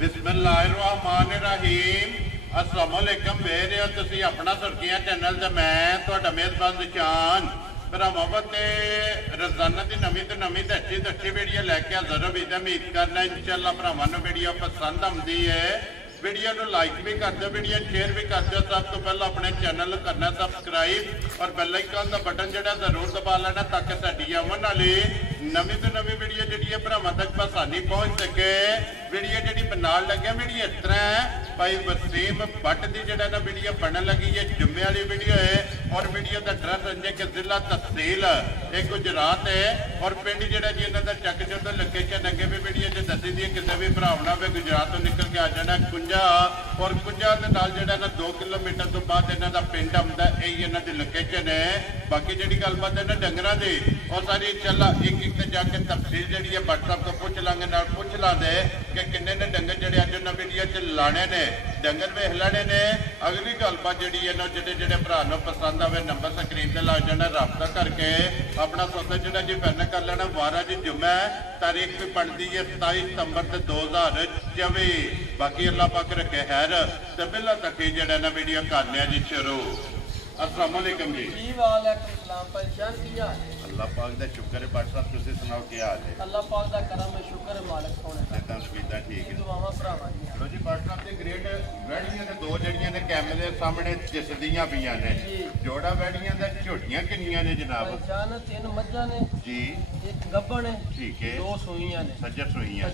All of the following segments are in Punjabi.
बिस्मिल्लाहिर्रहमानिर्रहीम अस्सलाम वालेकुम वेरे हो तुसी अपना सुर्खियां चैनल ते मैं तुहाडा मेज़बान निशान भरावां ते रोजाना की नवीं तो अच्छी वीडियो लैके हाज़र हो। उम्मीद करना इंशाअल्लाह भरावां नूं वीडियो पसंद आउंदी है। वीडियो को लाइक भी कर दो, वीडियो शेयर भी कर दो। सब तो पहले अपने चैनल करना सबसक्राइब और बेल आइकन का बटन जो जरूर दबा लेना ताकि साडी आवन वाली नवीं तो नवीं वीडियो जी भरावां तक आसानी पहुँच सके। वीडियो जी बनाने लगे वीडियो इस तरह है भाई वसीम भट्ट की जो ना वीडियो बनने लगी है, जुम्मे वाली वीडियो है और वीडियो का एड्रैस समझे कि जिला तहसील ये गुजरात है और पिंड जो जी इन्हों का चक जो लोकेशन अगे भी वीडियो जो दसी दी किसी भी भरावना भी गुजरात तो निकल के आ जाना कुंजा और कुंजा के नाल जो ना 2 किलोमीटर तो बाद इन्हों का पिंड आता है, यही इन्हों की लोकेशन है। बाकी जी गलबात है डंगर की और सारी चला एक एक जाके तफसील जी है व्हाट्सएप को पूछ लाँगे पूछ लाते कि किन्ने ने डंगर जो अज उन्होंने वीडियो च लाने ने डंगर वेख लेने ने। अगली गलबात जी है जो भरा पसंद आए नंबर स्क्रीन से ला जाना रबता करके अपना सौदा जो जी फाइनल कर लेना। 12 जी जुम्मा तारीख भी बनती है 27 सितंबर 2024। बाकी अल्लाह पाक रखे खैर तो पहला तक ही जो ना वीडियो करने जी शुरू। अस्सलाम वालेकुम जी। वालेकुम सलाम परेशान की हाल है? अल्लाह पाक दा शुक्र है। बादशाह तुसी सुनाओ क्या हाल है? अल्लाह पाक दा करम है, शुक्र है मालिक सोने दा। इदां सुविधा ठीक है। दुआवां भरावां दी। लो जी बादशाह ते ग्रेड वैड़ियां ते दो जड़ियां ने कैमरे सामने दिसदियां पियां ने। जोड़ा वैड़ियां दा झोटियां किन्नियां ने जनाब? परेशान 3 मज्जां ने जी, एक गब्बन है, ठीक है, 2 सूइयां ने, सज्जर सुइयां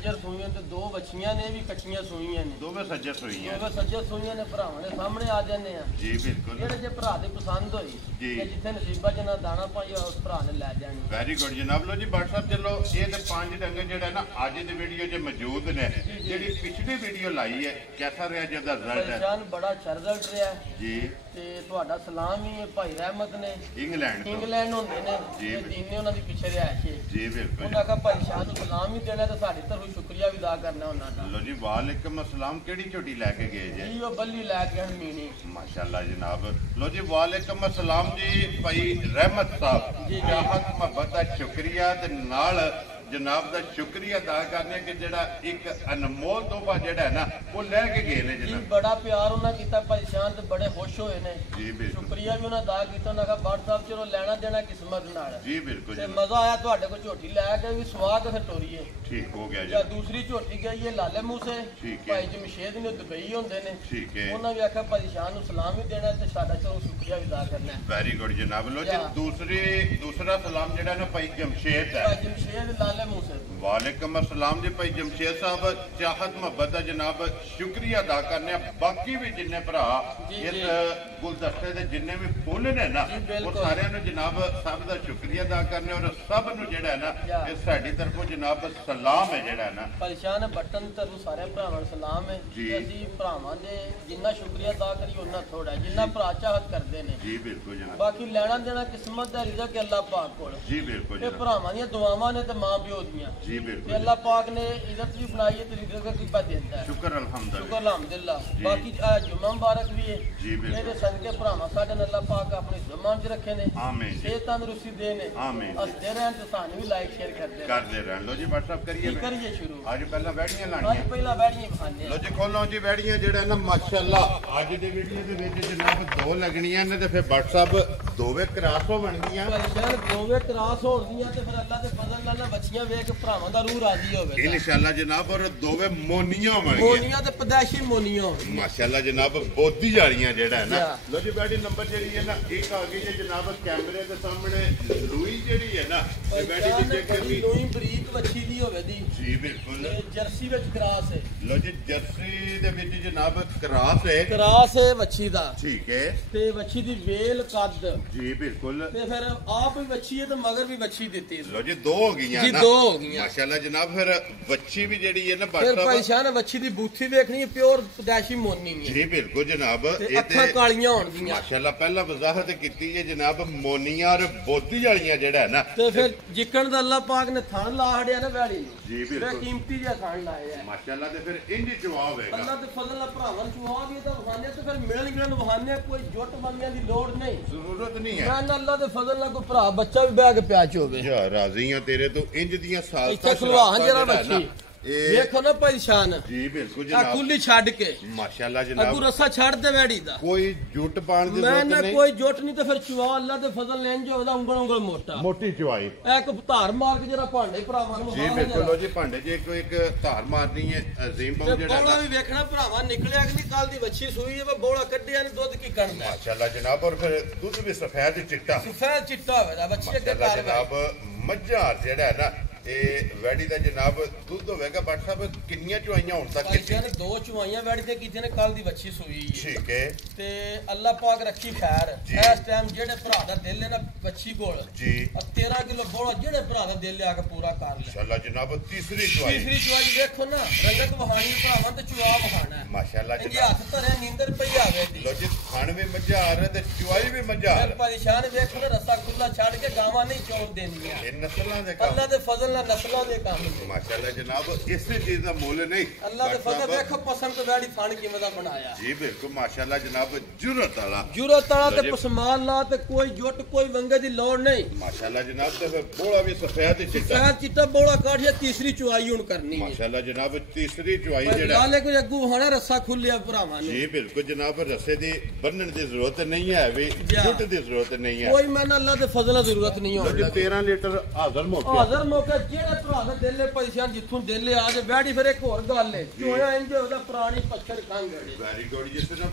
ते 2 बच्चियां ने भी कच्चियां सूइयां ने, दोवें सज्जर सुइयां दोवें सज्जर सूइयां ने। भरावां ने सामने आ जाने आ जी बिल्कुल। जेड़े जे भरा दे पसंद होई जी ते जिथे नसीबा जना दाना पाई उस भरा ने ले जानी। वेरी गुड जनाब। लो जी बादशाह चलो ये तो 5 डंगर जो ना अज की वीडियो च मौजूद ने। जी पिछली वीडियो लाई है कैसा रहा जो रिजल्ट है? परेशान बड़ा अच्छा रिजल्ट रहा जी ते तुहाडा सलाम ही है भाई रहमत ने इंग्लैंड होंदे ने जी दीने उन्हां दी पिछे रिहाइश है जी बिल्कुल। उन्हां का भाई शाह नूं सलाम ही देना ते साडी तरफों शुक्रिया भी अदा करना उन्हां दा। लो जी वालेकुम अस्सलाम। केड़ी झोटी लैके गए जे? जी वो बल्ली लैके हन मीनी। माशाल्लाह जनाब। लो जी वालेकुम अस्सलाम जी भाई रहमत साहब जी चाहत मोहब्बत का शुक्रिया ते नाल जनाब का शुक्रिया अदा करने कि जड़ा एक अनमोल तोहफा जड़ा ना वो लैके गए ने जी जनाब। बड़ा प्यार उन्हां कीता परेशान ते बड़े खुश होए ने। जी बिल्कुल। शुक्रिया भी उन्हां अदा कीता। उन्हां का बाड़ साहब चलो लेना देना किस्मत नाल। जी बिल्कुल ते मजा आया तुहाडे को झोटी लैके भी स्वाद फिर टोरीए। ठीक हो गया या जी। दूसरी झोटी गई है लाले मूसे ठीक है। भाई जमशेद ने दुबई होंदे ने। ठीक है। उन्हां भी आख्या परेशान नूं सलाम भी देना ते साडा चलो शुक्रिया भी अदा करना है। वेरी गुड जनाब। लो जी दूसरा सलाम जड़ा ना भाई जमशेद है। भाई जमशेद लाले मूसे वालेकुम अस्सलाम जी भाई जमशेद साहब चाहत मोहब्बत का जनाब शुक्रिया अदा करने। बाकी भी जिन्ने भरा इस गुलदस्ते के जिन्ने भी फुल ने ना वो सारे जनाब सब का शुक्रिया अदा करने और सब नूं जेड़ा है ना ये साडी तरफों जनाब सलाम है जेड़ा है ना। परेशान बटन तरफों सारे भरावां नूं सलाम है जी। ते असीं भरावां दे जिन्ना शुक्रिया अदा करिए उन्ना थोड़ा है जिन्ना भरा चाहत करदे ने। जी बिल्कुल जनाब। बाकी लेना देना किस्मत दा रिज़्क है अल्लाह पाक कोल। जी बिल्कुल ते जनाब। भरावां दियां दुआवां ने ते मां प्यो दियां जी ते बिल्कुल। अल्लाह पाक ने इज्जत भी बनाई है ते रिज़्क भी देंदा है। शुक्र अल्हम्दुलिल्लाह। शुक्र अल्हम्दुलिल्लाह। जी। बाकी जुम्मा मुबारक भी है जी बिल्कुल। ਇਹਦੇ ਸਦਕੇ ਭਰਾਵਾਂ ਸਾਡੇ ਨਾਲ ਅੱਲਾਹ ਪਾਕ ਆਪਣੇ ਜ਼ਮਾਨ 'ਚ ਰੱਖੇ ਨੇ। आमीन जी। ਸਿਹਤ ਤੰਦਰੁਸਤੀ ਦੇ ਨੇ। आमीन ਹੱਸਦੇ ਰਹਿਣ ਤੇ ਸਾਨੂੰ ਵੀ ਲਾਈਕ ਸ਼ੇਅਰ ਕਰਦੇ करते रहन। लो जी व्हाट्सएप ਕੀ करिए ਕਰੀਏ ਸ਼ੁਰੂ। आज पहला वैड़ियां ਅੱਜ लाणियां। ਪਹਿਲਾਂ ਬੈਠੀਏ ਖਾਣੇ लो जी खोलो जी वैड़ियां जेड़ा ना माशाअल्लाह आज दी वीडियो दे विच जनाब 2 लगणियां ने ते फिर व्हाट्सएप दोवे क्रॉस होवणगीਆਂ। ਪਰੇਸ਼ਾਨ ਦੋਵੇਂ ਕਰਾਸ ਹੋਣਗੀਆਂ ਤੇ ਫਿਰ ਅੱਲਾਹ ਦੇ ਫਜ਼ਲ ਨਾਲ ਬੱਚੀਆਂ ਵੇਖ ਕੇ ਭਰਾਵਾਂ ਦਾ ਰੂਹ ਰਾਜ਼ੀ ਹੋਵੇ। इंशाअल्लाह जनाब और दोवे मोनियां होवणगीਆਂ। ਮੋਨੀਆਂ ਤੇ ਪਦਾਸ਼ੀ ਮੋਨੀਆਂ ਹੋਣਗੀਆਂ। माशाअल्लाह जनाब बोधी जालियां जेड़ा है ना। जी। लो जी बैठी नंबर जेड़ी है ना एक आ गई है जनाब कैमरे के सामने लुई जेड़ी है ना ये बैठी दी चेक ਬੜੀ करनी। ਲੋਈ ਬਰੀਕ ਵੱਛੀ ਦੀ ਹੋਵੇ ਦੀ जी बिल्कुल। ਤੇ ਜਰਸੀ ਵਿੱਚ ਕਰਾਸ ਹੈ। लो जी जर्सी दे विच जनाब क्रॉस है। ਕਰਾਸ ਹੈ ਵੱਛੀ ਦਾ ठीक है ਤੇ ਵੱਛੀ ਦੀ ਵੇਲ ਕੱਦ जी बिल्कुल। ਤੇ ਫਿਰ ਆਪ ਵੀ ਵੱਛੀ ਹੈ ਤੇ ਮਗਰ ਵੀ ਵੱਛੀ ਦਿੱਤੀ लो जी 2 हो गई जी, ना। 2 हो गईयां। माशाअल्लाह जनाब फिर बच्ची भी जेड़ी है ना ਫਿਰ व्हाट्सएप ਪਰੇਸ਼ਾਨ ਵੱਛੀ ਦੀ ਬੂਥੀ ਵੇਖਣੀ ਹੈ ਪਿਓਰ ਪਦਾਸ਼ੀ ਮੋਨੀ ਹੈ जी बिल्कुल जनाब। ਤੇ ये ਅੱਖਾਂ ਕਾਲੀਆਂ ਹੋਣਗੀਆਂ माशाअल्लाह पहला वजाहत की है जनाब मोनिया और बोधी वालियां जेड़ा है ना। ਤੇ ਫਿਰ ਜਿੱਕਣ ਦਾ ਅੱਲਾਹ ਪਾਕ ਨੇ ਥਣ ਲਾ ਹੜਿਆ ਨਾ ਵੈਲੀ ਨੂੰ जी ਬੇ बिल्कुल। ਕੀਮਤੀ ਜਿਹਾ ਥਣ ਲਾਇਆ ਹੈ। माशाअल्लाह ते फिर इंज जवाब है। ਅੱਲਾਹ ਦੇ ਫਜ਼ਲ ਨਾਲ ਭਰਾਵਾਂ ਨੂੰ ਚੁਹਾ ਵੀ ਤਾਂ ਵਹਾਨੇ ਤੇ ਫਿਰ ਮਿਲਣ ਗਿਲਣ ਵਹਾਨੇ ਕੋਈ ਜੁੱਟ ਬੰਦਿਆਂ ਦੀ ਲੋੜ ਨਹੀਂ। जरूरत नहीं है। ਮੈਂ ਅੱਲਾਹ ਦੇ ਫਜ਼ਲ ਨਾਲ ਕੋਈ ਭਰਾ ਬੱਚਾ ਵੀ ਬਹਿ ਕੇ ਪਿਆ ਚ ਹੋਵੇ। या राजी हां तेरे तो इंज दियां साल ਇੱਥੇ ਖਲਵਾ ਜਰਾ ਬੱਚੀ ਵੇਖੋ ਨਾ ਭਾਈ ਸ਼ਾਨ ਜੀ ਬਿਲਕੁਲ ਆ ਜਨਾਬ ਕੁੱਲੀ ਛੱਡ ਕੇ ਮਾਸ਼ਾਅੱਲਾ ਅੱਗੂ ਜਨਾਬ ਰੱਸਾ ਛੱਡ ਦੇ ਵੈੜੀ ਦਾ ਕੋਈ ਜੁੱਟ ਪਾਣ ਦੀ ਮੈਂ ਜ਼ਰੂਰਤ ਨਾ ਨਹੀਂ ਕੋਈ ਜੁੱਟ ਨਹੀਂ ਤੇ ਫਿਰ ਚੁਆ ਅੱਲਾ ਦੇ ਫਜ਼ਲ ਨੇ ਇੰਜ ਉਹਦਾ ਉਂਗਲ ਉਂਗਲ ਮੋਟਾ ਮੋਟੀ ਚੁਆਈ ਇੱਕ ਧਾਰ ਮਾਰ ਕੇ ਜਿਹੜਾ ਭਾਂਡੇ ਭਰਾਵਾਂ ਨੂੰ ਜੀ ਵਿਖਾਉਣਾ ਬਿਲਕੁਲ ਜਰਾ। ਲੋ ਜੀ ਭਾਂਡੇ ਜੇ ਕੋਈ ਇੱਕ ਧਾਰ ਮਾਰਨੀ ਹੈ ਅਜ਼ੀਮ ਤੇ ਬਾਉ ਜਿਹੜਾ ਬੋਲਾ ਨਾ ਵੀ ਵੇਖਣਾ ਭਰਾਵਾਂ ਨਿਕਲਿਆ ਕਿ ਨਹੀਂ ਕੱਲ ਦੀ ਵੱਛੀ ਸੂਈ ਹੈ ਵਾ ਬੋਲਾ ਕੱਢਿਆ ਨਹੀਂ ਦੁੱਧ ਕੀ ਕਰਨਾ ਮਾਸ਼ਾਅੱਲਾ ਜਨਾਬ ਔਰ ਫਿਰ ਦੁੱਧ ਵੀ ਸਫੈਦ ਚਿੱਟਾ ਸਫੈਦ ਚਿੱਟਾ ਹੋਵੇਗਾ ਵੱਛੀ ਅੱਗੇ ਮਾਸ਼ਾਅੱਲਾ ਕਰ ਜਨਾਬ ਮੱਝਾਰ ਜਿਹੜਾ ਹੈ ਨਾ ਇਹ ਵੈੜੀ ਦਾ ਜਨਾਬ ਦੁੱਧ ਹੋਵੇਗਾ ਬਟ ਸਾਹਿਬ ਕਿੰਨੀਆਂ ਚੁਆਈਆਂ ਹੁਣ ਤੱਕ ਭਾਈਆਂ ਨੇ ਦੋ ਚੁਆਈਆਂ ਵੈੜੀ ਤੇ ਕੀਤੀਆਂ ਨੇ ਕੱਲ ਦੀ ਵੱਛੀ ਸੂਈ ਹੈ ਠੀਕ ਹੈ ਤੇ ਅੱਲਾ ਪਾਕ ਰੱਖੀ ਖੈਰ ਜੀ। ਇਸ ਟਾਈਮ ਜਿਹੜੇ ਭਰਾ ਦਾ ਦਿਲ ਹੈ ਨਾ ਵੱਛੀ ਕੋਲ ਜੀ 13 ਕਿਲੋ ਬੋਲਾ ਜਿਹੜੇ ਭਰਾ ਦਾ ਦਿਲ ਲਿਆ ਕੇ ਪੂਰਾ ਕਰ ਲੈ ਮਾਸ਼ਾਅੱਲਾ ਜਨਾਬ ਤੀਸਰੀ ਚੁਆਈ ਤੀਸਰੀ ਚੁਆਈ ਵੇਖੋ ਨਾ ਰੰਗਤ ਵਹਾਣੀ ਭਰਾਵਾਂ ਤੇ ਚੁਆ ਵਹਾਣਾ ਹੈ ਮਾਸ਼ਾਅੱਲਾ ਜੇ ਜਨਾਬ ਹੱਥ ਧਰਿਆ ਨੀਂਦਰ ਪਈ ਆਵੇ ਦੀ ਲੋ ਜੀ ਖਾਣ ਵੀ ਮੱਝਾਰ ਹੈ ਤੇ ਚੁਆਈ ਵੀ ਮੱਝਾਰ ਫਿਰ ਪਰੇਸ਼ਾਨ ਵੇਖੋ ਨਾ ਰਸਾ ਖੁੱਲਾ ਛੱਡ ਕੇ ਗਾਵਾਂ ਨਹੀਂ ਚੋਰ ਦੇਣੀਆਂ ਇਹ ਨਸਲਾਂ ਦੇ ਕੰਮ ਅੱਲਾ ਦੇ ਫਜ਼ਲ ਨਾਲ ਨਸਲਾਂ ਦੇ ਕੰਮ ਨੇ। ਮਾਸ਼ਾਅੱਲਾ ਜਨਾਬ ਇਸੇ ਚੀਜ਼ ਦਾ ਮੁੱਲ ਨਹੀਂ ਅੱਲਾ ਦੇ but ਫਜ਼ਲ ਸਾਹਿਬ, ਵੇਖੋ ਪਸੰਦ ਵੈੜੀ ਥਣ ਕਿਵੇਂ ਦਾ ਬਣਾਇਆ ਜੀ ਬਿਲਕੁਲ ਮਾਸ਼ਾਅੱਲਾ ਜਨਾਬ ਜੁਰਤ ਵਾਲਾ ਜੁਰਤ ਵਾਲਾ ਲਓ ਤੇ ਜੀ। ਪਸਮਾਨ ਲਾ ਤੇ ਕੋਈ ਜੁੱਟ ਕੋਈ ਵੰਗੇ ਦੀ ਲੋੜ ਨਹੀਂ ਮਾਸ਼ਾਅੱਲਾ ਜਨਾਬ ਤੇ ਫਿਰ ਬੋਲਾ ਵੀ ਸਫੈਦ ਹੀ ਚਿੱਟਾ ਸ਼ਾਇਦ ਚਿੱਟਾ ਬੋਲਾ ਕਾਠਿਆ ਤੀਸਰੀ ਚੁਆਈ ਹੁਣ ਕਰਨੀ ਹੈ ਮਾਸ਼ਾਅੱਲਾ ਜਨਾਬ ਤੀਸਰੀ ਚੁਆਈ ਪਰ ਜਿਹੜਾ ਲਾਲੇ ਕੋਈ ਅੱਗੂ ਹੋਣਾ ਰਸਾ ਖੁੱਲਿਆ ਭਰਾਵਾਂ ਨੂੰ ਜੀ ਬਿਲਕੁਲ ਜਨਾਬ ਰਸੇ ਦੀ ਬੰਨਣ ਦੀ ਜ਼ਰੂਰਤ ਨਹੀਂ ਹੈ ਵੀ ਜਾ। ਜੁੱਟ ਦੀ ਜ਼ਰੂਰਤ ਨਹੀਂ ਹੈ ਕੋਈ ਮੈਂ ਅੱਲਾ ਦੇ ਫਜ਼ਲ ਦੀ ਜ਼ਰੂਰਤ ਨਹੀਂ ਲਓ ਹੋਣ ਜੀ ਲੱਗੀ 13 ਲੀਟਰ ਹਾਜ਼ਰ ਮੌਕੇ ਹਾਜ਼ਰ ਮੌਕੇ ਜਿਹੜੇ ਭਰਾ ਦਾ ਦਿਲ ਹੈ ਪਰੇਸ਼ਾਨ ਜਿੱਥੋਂ ਦਿਲ ਹੈ ਆ ਜੇ ਵੈੜੀ ਫਿਰ ਇੱਕ ਹੋਰ ਗੱਲ ਹੈ ਚੋਇਆ ਇੰਜ ਉਹਦਾ ਪੁਰਾਣੀ ਪੱਥਰ ਖੰਗ ਗੜੀ ਵੈਰੀ ਗੁੱਡ ਜਿਸ ਤਰ੍ਹਾਂ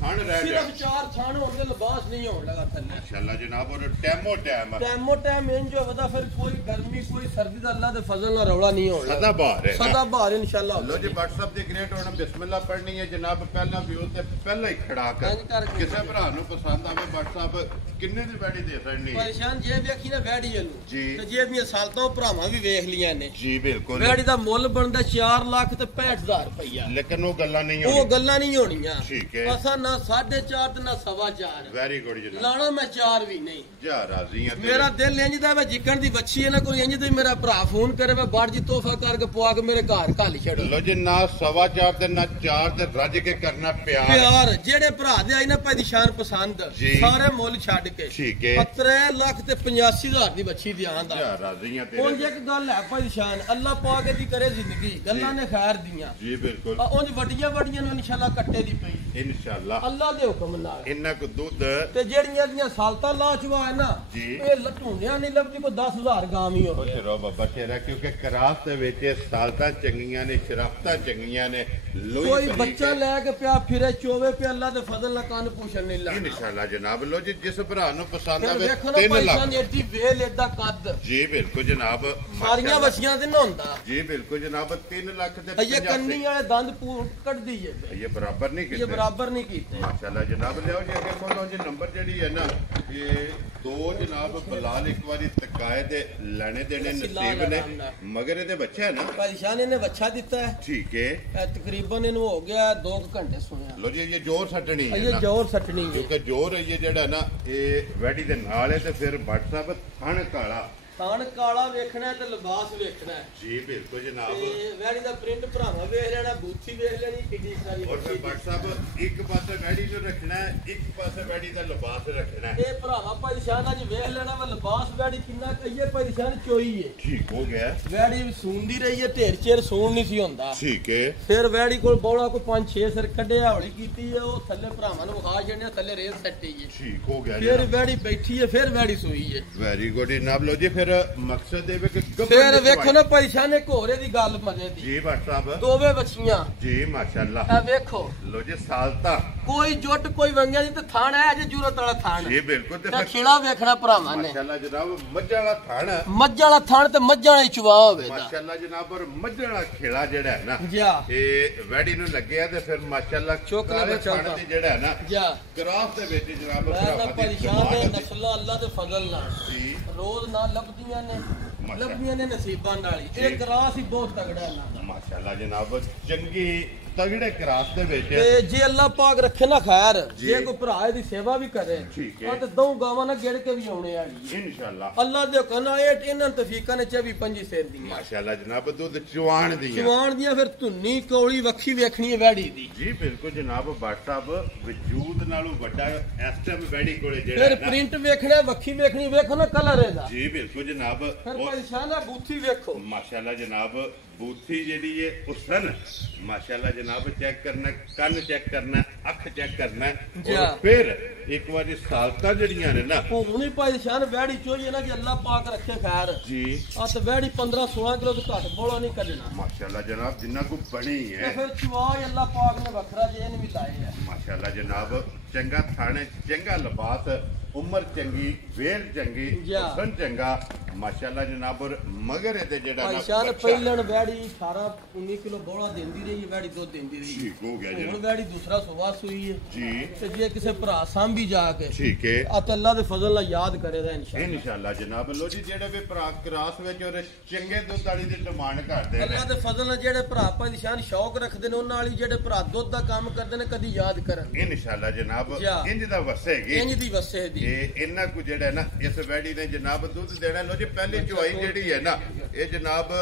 ਖਾਣ ਰਹਿ ਗਿਆ ਸਿਰਫ ਚਾਰ ਥਾਣ ਹੋਣ ਦੇ ਲਿਬਾਸ ਨਹੀਂ ਹੋਣ ਲਗਾ ਥੱਲੇ ਮਾਸ਼ਾਅੱਲਾ ਜਨਾਬ ਔਰ ਟੈਮੋ ਟੈਮ ਟੈਮੋ ਟੈਮ ਇੰਜ ਹੋਵਦਾ ਫਿਰ ਕੋਈ ਗਰਮੀ ਕੋਈ ਸਰਦੀ ਦਾ ਅੱਲਾ ਦੇ ਫਜ਼ਲ ਨਾਲ ਰੌਲਾ ਨਹੀਂ ਹੋਣਾ ਸਦਾ ਬਾਹਰ ਹੈ ਸਦਾ ਬਹਾਰ ਇਨਸ਼ਾਅੱਲਾ ਲੋ ਜੀ WhatsApp ਦੇ ਗ੍ਰੇਟ ਹੁਣ ਬਿਸਮਿਲ੍ਲਾ ਪੜ੍ਹਨੀ ਹੈ ਜਨਾਬ ਪਹਿਲਾ ਵਿਊ ਤੇ ਪਹਿਲਾਂ ਹੀ ਖੜਾ ਕਰ ਇੰਜ ਕਰਕੇ। ਕਿਸੇ ਭਰਾ ਨੂੰ ਪਸੰਦ ਆਵੇ WhatsApp ਕਿੰਨੇ ਦੀ ਬੈੜੀ ਦੇ ਸਕਣੀ ਹੈ ਪਰੇਸ਼ਾਨ ਜੇ ਵੇਖੀ ਨਾ ਵੈੜੀ ਇਹਨੂੰ ਜੀ। ਤੇ ਜੇ ਦੀਆਂ ਸਾਲਤਾਂ ਉਹ ਭਰਾਵਾਂ ਵੀ ਵੇਖ ਲੀਆਂ ਨੇ ਜੀ ਬਿਲਕੁਲ ਵੈੜੀ ਦਾ ਮੁੱਲ ਬਣਦਾ 4 ਲੱਖ ਤੇ 65000 ਰੁਪਈਆ ਲੇਕਿਨ ਉਹ ਗੱਲਾਂ ਨਹੀਂ ਉਹ ਹੋਣੀ ਗੱਲਾਂ ਨਹੀਂ ਹੋਣੀਆਂ ਠੀਕ ਹੈ। ਅਸਾਂ ਨਾ 4.5 ਤੇ ਨਾ 4.5 ਵੈਰੀ ਗੁੱਡ ਜਨਾਬ ਲਾਣਾ ਮੈਂ 4 ਵੀ ਨਹੀਂ ਜਾ ਰਾਜ਼ੀ ਆ ਮੇਰਾ ਦਿਲ ਇੰਜ ਦਾ ਵੇ ਜਿੱਕਣ ਦੀ ਬੱਚੀ ਹੈ ਨਾ ਕੋਈ ਇੰਜ ਦੀ ਮੇਰਾ ਭਰਾ ਫੋਨ ਕਰੇ ਵੇ ਬਾੜ ਜੀ ਤੋਹਫਾ ਕਰਕੇ ਪਵਾ ਕੇ ਮੇਰੇ ਘਰ ਘੱਲ ਛੱਡੋ ਲੋ ਜੀ ਨਾ 4.5 ਤੇ ਨਾ 4 ਤੇ ਰੱਜ ਕੇ ਕਰਨਾ ਪਿਆਰ ਪਿਆਰ ਜਿਹੜੇ ਭਰਾ ਦੇ ਆਈ ਨਾ ਭਾਈ ਦੀ ਸ਼ਾਨ ਪਸੰਦ ਜੀ। ਸਾਰੇ ਮੁੱਲ ਛੱਡ ਕੇ ਠੀਕ ਹੈ। 3 ਲੱਖ ਤੇ 85000 ਦੀ ਬੱਚੀ ਦੀ ਆਂਦਾ ਜਾ ਰਾਜ਼ੀ ਆ ਉਂਝ ਤੇਰੇ ਇੱਕ ਗੱਲ ਹੈ ਭਾਈ ਦੀ ਸ਼ਾਨ ਅੱਲਾ ਪਾਕ ਦੀ ਕਰੇ ਜ਼ਿੰਦਗੀ ਗੱਲਾਂ ਨੇ ਖੈਰ ਦੀਆਂ ਜੀ ਬਿਲਕੁਲ ਉਂਝ ਵੱਡੀਆਂ ਵੱਡੀਆਂ ਨੂੰ ਇਨਸ਼ਾਅੱਲਾ ਕੱਟੇ ਦੀ ਪਈ ਇਨਸ਼ਾਅੱਲਾ ਅੱਲਾ ਦੇ ਹੁਕਮ ਨਾਲ ਇੰਨਾ ਕੁ ਦੁੱਧ ਤੇ ਜਿਹੜੀਆਂ ਦੀਆਂ ਸਾਲਤਾਂ ਲਾ ਚੁਆ ਹੈ ਨਾ ਜੀ। ਇਹ ਲਟੂਣਿਆਂ ਨਹੀਂ ਲੱਭਦੀ ਕੋਈ 10000 ਗਾਮ ਹੀ ਹੋਵੇ ਚਲੋ ਬਾਬਾ ਤੇਰਾ ਕਿਉਂਕਿ ਕਰਾਸ ਦੇ ਵਿੱਚ ਸਾਲਤਾਂ ਚੰਗੀਆਂ ਨੇ ਸ਼ਰਾਫਤਾਂ ਚੰਗੀਆਂ ਨੇ ਲੋਈ ਕੋਈ ਤਰੀਕੇ- ਬੱਚਾ ਲੈ ਕੇ ਪਿਆ ਫਿਰੇ ਚੋਵੇ ਪਿਆ ਅੱਲਾ ਦੇ ਫਜ਼ਲ ਨਾਲ ਕੰਨ ਪੁੱਛਣ ਨਹੀਂ ਲੱਗਦਾ ਇਨਸ਼ਾਅੱਲਾ ਜਨਾਬ ਲੋ ਜੀ ਜਿਸ ਭਰਾ ਨੂੰ ਪਸੰਦ ਫਿਰ ਆਵੇ ਵੇਖੋ ਨਾ 3 ਪੈਸਾ ਲੱਖ ਨੇ ਏਡੀ ਵੇਲ ਏਡਾ ਕੱਦ ਜੀ ਬਿਲਕੁਲ ਜਨਾਬ ਸਾਰੀਆਂ ਮਾਸ਼ਾਅੱਲਾ। ਵਸੀਆਂ ਤੇ ਨਾ ਹੁੰਦਾ ਜੀ ਬਿਲਕੁਲ ਜਨਾਬ 3 ਲੱਖ ਦੇ ਇਹ ਕੰਨੀ ਵਾਲੇ ਦੰਦ ਪੂਰ ਕੱਢਦੀ ਏ ਇਹ ਬਰਾਬਰ ਨਹੀਂ ਇਹ ਕੀਤੇ ਬਰਾਬਰ ਨਹੀਂ ਕੀਤੇ ਮਾਸ਼ਾਅੱਲਾ ਜਨਾਬ ਲਿਓ ਜੀ ਅੱਗੇ ਖੋਲੋ ਜੀ ਨੰਬਰ ਜਿਹੜੀ ਹੈ ਨਾ ਇਹ ਦੋ ਜਨਾਬ ਬਲਾਲ ਇੱਕ ਵਾਰੀ ਤਕਾਏ ਦੇ ਲੈਣੇ ਦੇਣੇ ਅਸੀਂ ਲਾ ਨਸੀਬ ਨੇ ਆਰਾਮ ਨਾਲ। ਮਗਰ ਇਹਦੇ ਬੱਚੇ ਹੈ ਨਾ ਪਾਕਿਸਤਾਨ ਇਹਨੇ ਵੱਛਾ ਦਿੱਤਾ ਹੈ ਠੀਕ ਹੈ ਇਹ ਤਕਰੀਬਨ ਇਹਨੂੰ ਹੋ ਗਿਆ 2 ਘੰਟੇ ਸੁਣਿਆ ਲੋ ਜੀ ਇਹ ਜ਼ੋਰ ਸੱਟਣੀ ਹੈ ਇਹ ਨਾ ਜ਼ੋਰ ਸੱਟਣੀ ਹੈ ਕਿਉਂਕਿ ਜੋਰ ਇਹ ਜਿਹੜਾ ਨਾ ਇਹ ਵੈਡੀ ਦੇ ਨਾਲ ਹੈ ਤੇ ਫਿਰ WhatsApp ਥਣ ਕਾਲਾ ਤਾਣ ਕਾਲਾ ਵੇਖਣਾ ਹੈ ਤੇ ਲਿਬਾਸ ਵੇਖਣਾ ਹੈ ਜੀ ਬਿਲਕੁਲ ਜਨਾਬ ਤੇ ਵੈੜੀ ਦਾ ਪ੍ਰਿੰਟ ਭਰਾਵਾ ਵੇਖ ਲੈਣਾ ਬੂਥੀ ਵੇਖ ਲੈਣੀ ਕਿੱਡੀ ਸਾਰੀ ਔਰ ਫਿਰ ਬੱਚੀ ਦੀ। WhatsApp ਇੱਕ ਪਾਸੇ ਵੈਡੀ ਨੂੰ ਰੱਖਣਾ ਹੈ ਇੱਕ ਪਾਸੇ ਵੈਡੀ ਦਾ ਲਿਬਾਸ ਰੱਖਣਾ ਹੈ ਇਹ ਭਰਾਵਾ ਭਾਈ ਸ਼ਾਨ ਅੱਜ ਵੇਖ ਲੈਣਾ ਵਾ ਲਿਬਾਸ ਵੈੜੀ ਕਿੰਨਾ ਕਹੀਏ ਭਾਈ ਸ਼ਾਨ ਚੋਈ ਏ ਠੀਕ ਹੋ ਗਿਆ ਵੈੜੀ ਸੂੰਦੀ ਰਹੀ ਏ ਢੇਰ ਚੇਰ ਸੂਣ ਨਹੀਂ ਸੀ ਹੁੰਦਾ ਠੀਕ ਹੈ ਫਿਰ ਵੈੜੀ ਕੋਲ ਬੌਲਾ ਕੋਈ 5-6 ਸਿਰ ਕੱਢਿਆ ਹੌਲੀ ਕੀਤੀ ਏ ਉਹ ਥੱਲੇ ਭਰਾਵਾਂ ਨੂੰ ਵਿਖਾ ਜਣਿਆ ਥੱਲੇ ਰੇਲ ਸੱਟੀ ਏ ਠੀਕ ਹੋ ਗਿਆ ਫਿਰ ਵੈੜੀ ਬੈਠੀ ਏ ਫਿਰ ਵੈੜੀ ਸੂਈ ਏ ਵੈਰੀ ਗੁੱਡ ਜਨਾਬ ਲੋ ਜੀ ਫਿਰ ਮਕਸਦ ਇਹ ਵੇ ਕਿ ਫਿਰ ਵੇਖੋ ਨਾ ਭਾਈ ਸ਼ਾਨ ਇੱਕ ਹੋਰੇ ਦੀ ਗੱਲ ਮੰਨੇ ਦੀ ਜੀ WhatsApp ਦੋਵੇਂ ਬੱਚੀਆਂ ਜੀ ਮਾਸ਼ਾਅੱਲਾ ਇਹ ਵੇਖੋ ਲੋ ਜੀ ਸਾਲਤਾ ਕੋਈ ਜੁੱਟ ਕੋਈ ਵੰਗਿਆ ਨਹੀਂ ਤੇ ਥਾਣ ਹੈ ਅਜੇ ਜੂਰਤ ਵਾਲਾ ਥਾਣ ਜੀ ਬਿਲਕੁਲ ਤੇ ਤੇ ਫਿਰ ਖੇੜਾ ਵੇਖਣਾ ਭਰਾਵਾਂ ਨੇ ਮਾਸ਼ਾਅੱਲਾ ਜਨਾਬ ਮੱਝਾਂ ਵਾਲਾ ਥਣ ਮੱਝਾਂ ਵਾਲਾ ਥਾਣ ਤੇ ਮੱਝਾਂ ਵਾਲੀ ਚੁਵਾ ਹੋਵੇ ਦਾ ਮਾਸ਼ਾਅੱਲਾ ਜਨਾਬ ਔਰ ਮੱਝਾਂ ਵਾਲਾ ਖੇੜਾ ਜਿਹੜਾ ਹੈ ਨਾ ਜਾ ਇਹ ਵੈਡੀ ਨੂੰ ਲੱਗਿਆ ਤੇ ਫਿਰ ਮਾਸ਼ਾਅੱਲਾ ਚੁੱਕ ਲੈ ਕਾਲੇ ਬੱਚਾ ਥਣ ਉਹਦਾ। ਤੇ ਜਿਹੜਾ ਹੈ ਨਾ ਜਾ ਕਰਾਸ ਦੇ ਵਿੱਚ ਜਨਾਬ ਮੈਂ ਤਾਂ ਭਰਾਵਾਂ ਦੀ ਪਰੇਸ਼ਾਨ ਦੇ ਜਮਾਤ ਨਸਲਾਂ ਅੱਲਾ ਦੇ ਫਜ਼ਲ ਨਾਲ ਜੀ ਰੋਜ਼ ਨਾ ਲੱਭਦੀਆਂ ਨੇ ਮਾਸ਼ਾ। ਲੱਭਦੀਆਂ ਨੇ ਨਸੀਬਾਂ ਨਾਲ ਹੀ ਜੀ। ਇਹ ਗਰਾਸ ਹੀ ਬਹੁਤ ਤਗੜਾ ਇਹਨਾਂ ਦਾ ਮਾਸ਼ਾਅੱਲਾ ਜਨਾਬ ਚੰਗੀ ਤਗੜੇ ਕਰਾਸ ਦੇ ਵਿੱਚ ਤੇ ਜੇ ਅੱਲਾ ਪਾਕ ਰੱਖੇ ਨਾ ਖੈਰ ਜੀ। ਜੇ ਕੋਈ ਭਰਾ ਦੀ ਸੇਵਾ ਵੀ ਕਰੇ ਠੀਕ ਹੈ। ਆ ਤੇ ਦੋ ਗਾਵਾਂ ਨਾਲ ਗਿੜ ਕੇ ਵੀ ਆਉਣੇ ਆ ਜੀ ਇਨਸ਼ਾਅੱਲਾ ਅੱਲਾ ਦੇ ਕਨਾ ਇਹ ਇਹਨਾਂ ਤਫੀਕਾਂ ਨੇ 24-25 ਸਿਰ ਦੀਆਂ ਮਾਸ਼ਾਅੱਲਾ ਜਨਾਬ ਦੁੱਧ ਚਵਾਣ ਦੀਆਂ ਚਵਾਣ ਦੀਆਂ ਫਿਰ ਧੁੰਨੀ ਕੌਲੀ ਵੱਖੀ ਵੇਖਣੀ ਹੈ ਵੈੜੀ ਦੀ ਜੀ ਬਿਲਕੁਲ ਜਨਾਬ WhatsApp ਵਜੂਦ ਨਾਲੋਂ ਵੱਡਾ ਇਸ ਟਾਈਮ ਵੈਡੀ ਕੋਲੇ ਜਿਹੜਾ ਫਿਰ ਹੈ ਨਾ ਪ੍ਰਿੰਟ ਵੇਖਣਾ ਵੱਖੀ ਵੇਖਣੀ ਵੇਖੋ ਨਾ ਕਲਰ ਇਹਦਾ ਜੀ ਬਿਲਕੁਲ ਜਨਾਬ ਫਿਰ ਉਹ ਪਰੇਸ਼ਾਨ ਆ ਬੂਥੀ ਵੇਖੋ ਮਾਸ਼ਾਅੱਲਾ ਜਨਾਬ ਬੂਥੀ ਜਿਹੜੀ ਹੈ ਉਸਨ ਮਾਸ਼ਾਅੱਲਾ ਜਨਾਬ ਚੈੱਕ ਕਰਨਾ, ਕੰਨ ਚੈੱਕ ਕਰਨਾ, ਅੱਖ ਚੈੱਕ ਕਰਨਾ ਔਰ ਫਿਰ ਇੱਕ ਵਾਰੀ ਸਾਲਤਾਂ ਜਿਹੜੀਆਂ ਨੇ ਨਾ ਉਹ ਨਹੀਂ ਭਾਈ ਸ਼ਾਨ ਵੈੜੀ ਚੋਈਏ ਨਾ ਕਿ ਅੱਲਾਹ ਪਾਕ ਰੱਖੇ ਖੈਰ ਜੀ ਆ ਤੇ ਵੈੜੀ 15-16 ਕਿਲੋ ਤੋਂ ਘੱਟ ਬੋਲਾ ਨਹੀਂ ਕੱਢਣਾ ਮਾਸ਼ਾਅੱਲਾ ਜਨਾਬ ਜਿੰਨਾ ਕੋ ਬਣੀ ਤੇ ਹੈ ਫਿਰ ਚਵਾਈ ਅੱਲਾਹ ਪਾਕ ਨੇ ਵੱਖਰਾ ਜੇ ਇਹਨੇ ਵੀ ਲਾਏ ਹੈ ਮਾਸ਼ਾਅੱਲਾ ਜਨਾਬ ਚੰਗਾ ਥਾਣੇ ਚੰਗਾ ਲਿਬਾਸ ਉਮਰ ਚੰਗੀ ਵੇਲ ਚੰਗੀ ਹੁਸਨ ਚੰਗਾ ਮਾਸ਼ਾਅੱਲਾ ਜਨਾਬ ਔਰ ਮਗਰ ਇਹਦੇ ਜਿਹੜਾ ਭਾਈ ਸ਼ਾਨ ਪਹਿਲਣ ਵੈੜੀ 18-19 ਕਿਲੋ ਬੋਲਾ ਦਿੰਦੀ ਰਹੀ ਹੈ ਵੈੜੀ ਦੁੱਧ ਦਿੰਦੀ ਰਹੀ ਠੀਕ ਹੋ ਗਿਆ ਹੁਣ ਜਨਾਬ ਵੈੜੀ ਦੂਸਰਾ ਸੁਬਾ ਸੂਈ ਹੈ ਜੀ ਤੇ ਜੇ ਕਿਸੇ ਭਰਾ ਸਾਂਭੀ ਜਾ ਕੇ ਠੀਕ ਹੈ ਆ ਤਾਂ ਅੱਲਾਹ ਦੇ ਫਜ਼ਲ ਨਾਲ ਯਾਦ ਕਰੇਗਾ ਇਨਸ਼ਾਅੱਲਾ ਇਨਸ਼ਾਅੱਲਾ ਜਨਾਬ ਲੋ ਜੀ ਜਿਹੜੇ ਵੀ ਭਰਾ ਕਰਾਸ ਵਿੱਚ ਔਰ ਚੰਗੇ ਦੁੱਧ ਵਾਲੀ ਦੀ ਡਿਮਾਂਡ ਕਰਦੇ ਨੇ ਅੱਲਾਹ ਦੇ ਫਜ਼ਲ ਨਾਲ ਜਿਹੜੇ ਭਰਾ ਭਾਈ ਸ਼ਾਨ ਸ਼ੌਕ ਰੱਖਦੇ ਨੇ ਉਹਨਾਂ ਵਾਲੀ ਜਿਹੜੇ ਭਰਾ ਦੁੱਧ ਦਾ ਕੰਮ ਕਰਦੇ ਨੇ ਕਦੀ ਯਾਦ ਕਰਨ ਇਨਸ਼ਾਅੱਲਾ ਜਨਾਬ ਇੰਜ ਦਾ ਵਸੇਗੀ ਇੰਜ ਦੀ ਵਸੇ ਦੀ ਇਹ ਇਹਨਾਂ ਕੋ ਜਿਹੜਾ ਨਾ ਇਸ ਵੈੜੀ ਨੇ ਜਨਾਬ ਦੁੱਧ ਦੇਣਾ ਲੋ ਜੀ ਪਹਿਲੀ ਚੁਆਈ ਜਿਹੜੀ ਹੈ ਨਾ ਇਹ ਜਨਾਬ